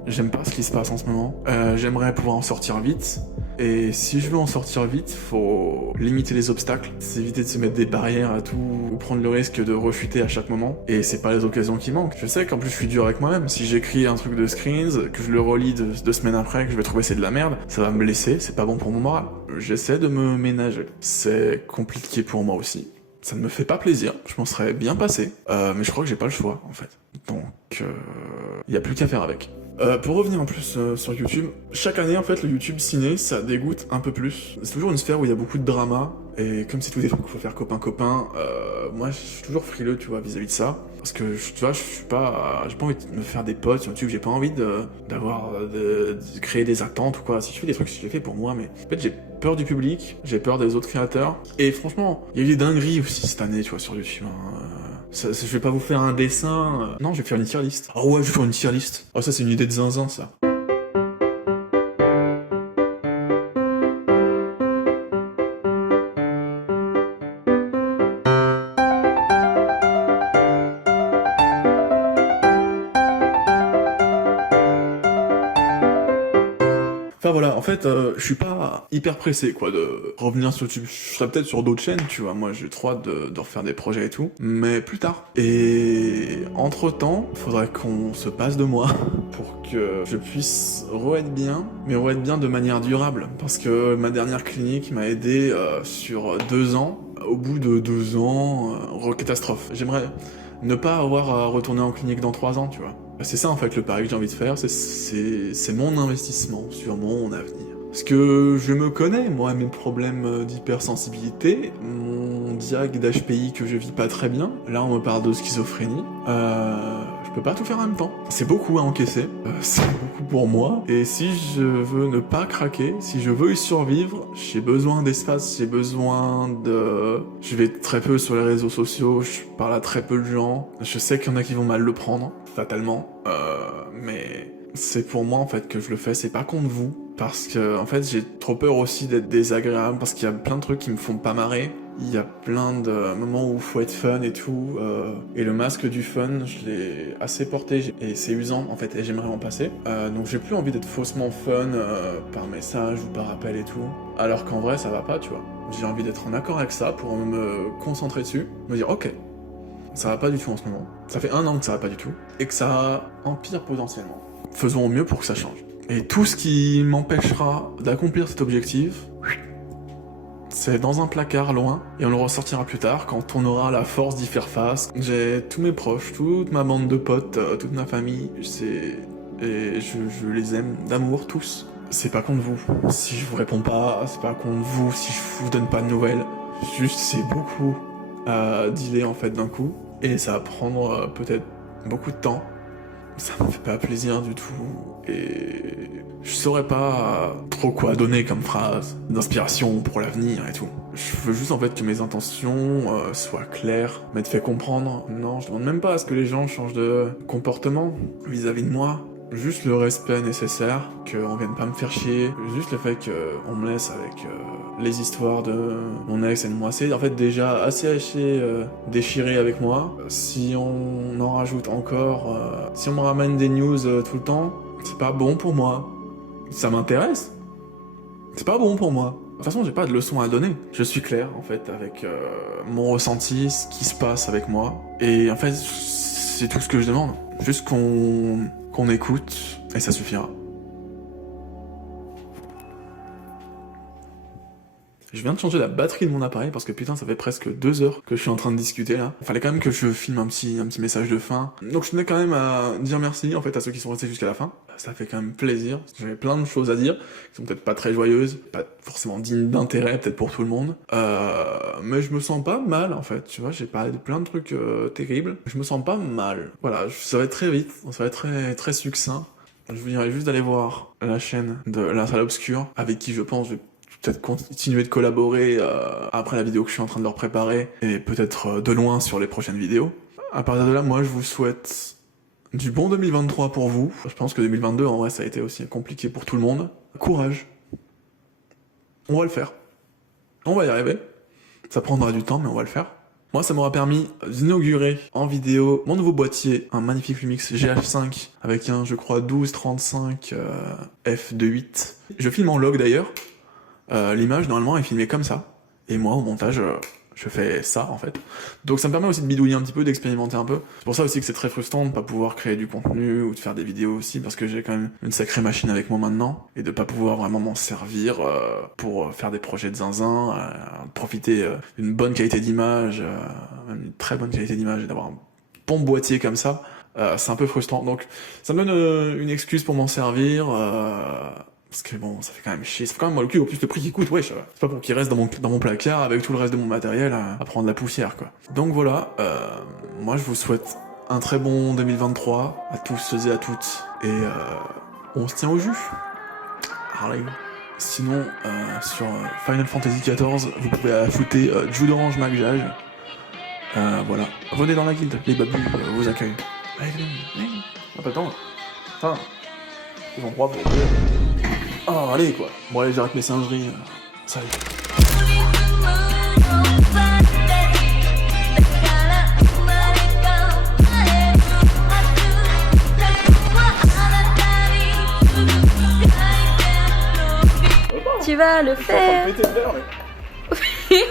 ce qui se passe en ce moment. J'aimerais pouvoir en sortir vite. Et si je veux en sortir vite, faut limiter les obstacles, c'est éviter de se mettre des barrières à tout, ou prendre le risque de rechuter à chaque moment. Et c'est pas les occasions qui manquent. Je sais qu'en plus je suis dur avec moi-même. Si j'écris un truc de Screens, que je le relis 2 semaines après, que je vais trouver c'est de la merde, ça va me blesser, c'est pas bon pour mon moral. J'essaie de me ménager. C'est compliqué pour moi aussi. Ça ne me fait pas plaisir, je m'en serais bien passé, mais je crois que j'ai pas le choix en fait. Donc, y a plus qu'à faire avec. Pour revenir en plus sur YouTube, chaque année en fait le YouTube ciné ça dégoûte un peu plus. C'est toujours une sphère où il y a beaucoup de drama, et comme c'est tous des trucs qu'il faut faire copain-copain, moi je suis toujours frileux tu vois vis-à-vis de ça. Parce que tu vois, j'ai pas envie de me faire des potes sur YouTube, j'ai pas envie de créer des attentes ou quoi. Si je fais des trucs, je les fais pour moi, mais en fait j'ai peur du public, j'ai peur des autres créateurs. Et franchement, il y a eu des dingueries aussi cette année, tu vois, sur YouTube. Je vais pas vous faire un dessin. Non, je vais faire une tier list. Ah ouais, je vais faire une tier list. Ah ça c'est une idée de zinzin ça. Enfin voilà, en fait, je suis pas hyper pressé, quoi, de revenir sur YouTube. Je serais peut-être sur d'autres chaînes, tu vois, moi j'ai trop hâte de refaire des projets et tout, mais plus tard. Et entre-temps, faudrait qu'on se passe de moi pour que je puisse re-être bien, mais re-être bien de manière durable. Parce que ma dernière clinique m'a aidé sur 2 ans. Au bout de 2 ans, catastrophe. J'aimerais ne pas avoir à retourner en clinique dans 3 ans, tu vois. C'est ça en fait le pari que j'ai envie de faire, c'est mon investissement sur mon avenir. Parce que je me connais, moi, mes problèmes d'hypersensibilité, mon diag d'HPI que je vis pas très bien, là on me parle de schizophrénie, je peux pas tout faire en même temps. C'est beaucoup à encaisser, c'est beaucoup pour moi, et si je veux ne pas craquer, si je veux y survivre, j'ai besoin d'espace, j'ai besoin de... Je vais très peu sur les réseaux sociaux, je parle à très peu de gens, je sais qu'il y en a qui vont mal le prendre, fatalement, mais c'est pour moi en fait que je le fais, c'est pas contre vous. Parce que, en fait, j'ai trop peur aussi d'être désagréable, parce qu'il y a plein de trucs qui me font pas marrer. Il y a plein de moments où faut être fun et tout. Et le masque du fun, je l'ai assez porté, et c'est usant, en fait, et j'aimerais en passer. Donc j'ai plus envie d'être faussement fun par message ou par appel et tout. Alors qu'en vrai, ça va pas, tu vois. J'ai envie d'être en accord avec ça pour me concentrer dessus, me dire, ok, ça va pas du tout en ce moment. Ça fait 1 an que ça va pas du tout, et que ça empire potentiellement. Faisons au mieux pour que ça change. Et tout ce qui m'empêchera d'accomplir cet objectif, c'est dans un placard loin, et on le ressortira plus tard quand on aura la force d'y faire face. J'ai tous mes proches, toute ma bande de potes, toute ma famille, et je les aime d'amour tous. C'est pas contre vous. Si je vous réponds pas, c'est pas contre vous. Si je vous donne pas de nouvelles, juste c'est beaucoup à dealer en fait d'un coup, et ça va prendre peut-être beaucoup de temps. Ça me fait pas plaisir du tout, et je saurais pas trop quoi donner comme phrase d'inspiration pour l'avenir et tout. Je veux juste en fait que mes intentions soient claires, m'être fait comprendre. Non, je demande même pas à ce que les gens changent de comportement vis-à-vis de moi. Juste le respect nécessaire, qu'on vienne pas me faire chier, juste le fait qu'on me laisse avec les histoires de mon ex et de moi. C'est en fait déjà assez déchiré avec moi. Si on en rajoute encore, si on me ramène des news tout le temps, c'est pas bon pour moi. Ça m'intéresse, c'est pas bon pour moi. De toute façon, j'ai pas de leçon à donner. Je suis clair en fait avec mon ressenti, ce qui se passe avec moi. Et en fait, c'est tout ce que je demande. Juste qu'on écoute, et ça suffira. Je viens de changer la batterie de mon appareil parce que putain ça fait presque 2 heures que je suis en train de discuter là. Il fallait quand même que je filme un petit message de fin. Donc je tenais quand même à dire merci en fait à ceux qui sont restés jusqu'à la fin. Ça fait quand même plaisir. J'avais plein de choses à dire qui sont peut-être pas très joyeuses, pas forcément dignes d'intérêt peut-être pour tout le monde. Mais je me sens pas mal en fait, tu vois, j'ai parlé de plein de trucs terribles. Je me sens pas mal. Voilà, ça va être très vite, ça va être très, très succinct. Je vous dirais juste d'aller voir la chaîne de La Salle Obscure, avec qui je pense je vais peut-être continuer de collaborer après la vidéo que je suis en train de leur préparer, et peut-être de loin sur les prochaines vidéos. À partir de là, moi je vous souhaite du bon 2023 pour vous. Je pense que 2022 en vrai ça a été aussi compliqué pour tout le monde. Courage. On va le faire. On va y arriver. Ça prendra du temps mais on va le faire. Moi ça m'aura permis d'inaugurer en vidéo mon nouveau boîtier, un magnifique Lumix GH5 avec un je crois 1235 f2.8. Je filme en log d'ailleurs. L'image normalement est filmée comme ça, et moi au montage je fais ça en fait. Donc ça me permet aussi de bidouiller un petit peu, d'expérimenter un peu. C'est pour ça aussi que c'est très frustrant de pas pouvoir créer du contenu ou de faire des vidéos aussi, parce que j'ai quand même une sacrée machine avec moi maintenant, et de pas pouvoir vraiment m'en servir pour faire des projets de zinzin, profiter d'une bonne qualité d'image, même une très bonne qualité d'image, et d'avoir un bon boîtier comme ça, c'est un peu frustrant. Donc ça me donne une excuse pour m'en servir. Parce que bon, ça fait quand même chier, ça fait quand même mal au cul, au plus le prix qui coûte, wesh. C'est pas pour qu'il reste dans mon placard avec tout le reste de mon matériel à prendre la poussière, quoi. Donc voilà, moi je vous souhaite un très bon 2023 à tous et à toutes, et on se tient au jus. Allez. Sinon, sur Final Fantasy XIV, vous pouvez ajouter Jude Orange Magjage. Voilà, venez dans la guilde, les babus vous accueillent. Allez, venez, on n'a pas le temps. Enfin, ils ont droit pour... Oh, allez quoi. Bon allez, j'arrête mes singeries. Salut. vas le faire. péter le verre, mais...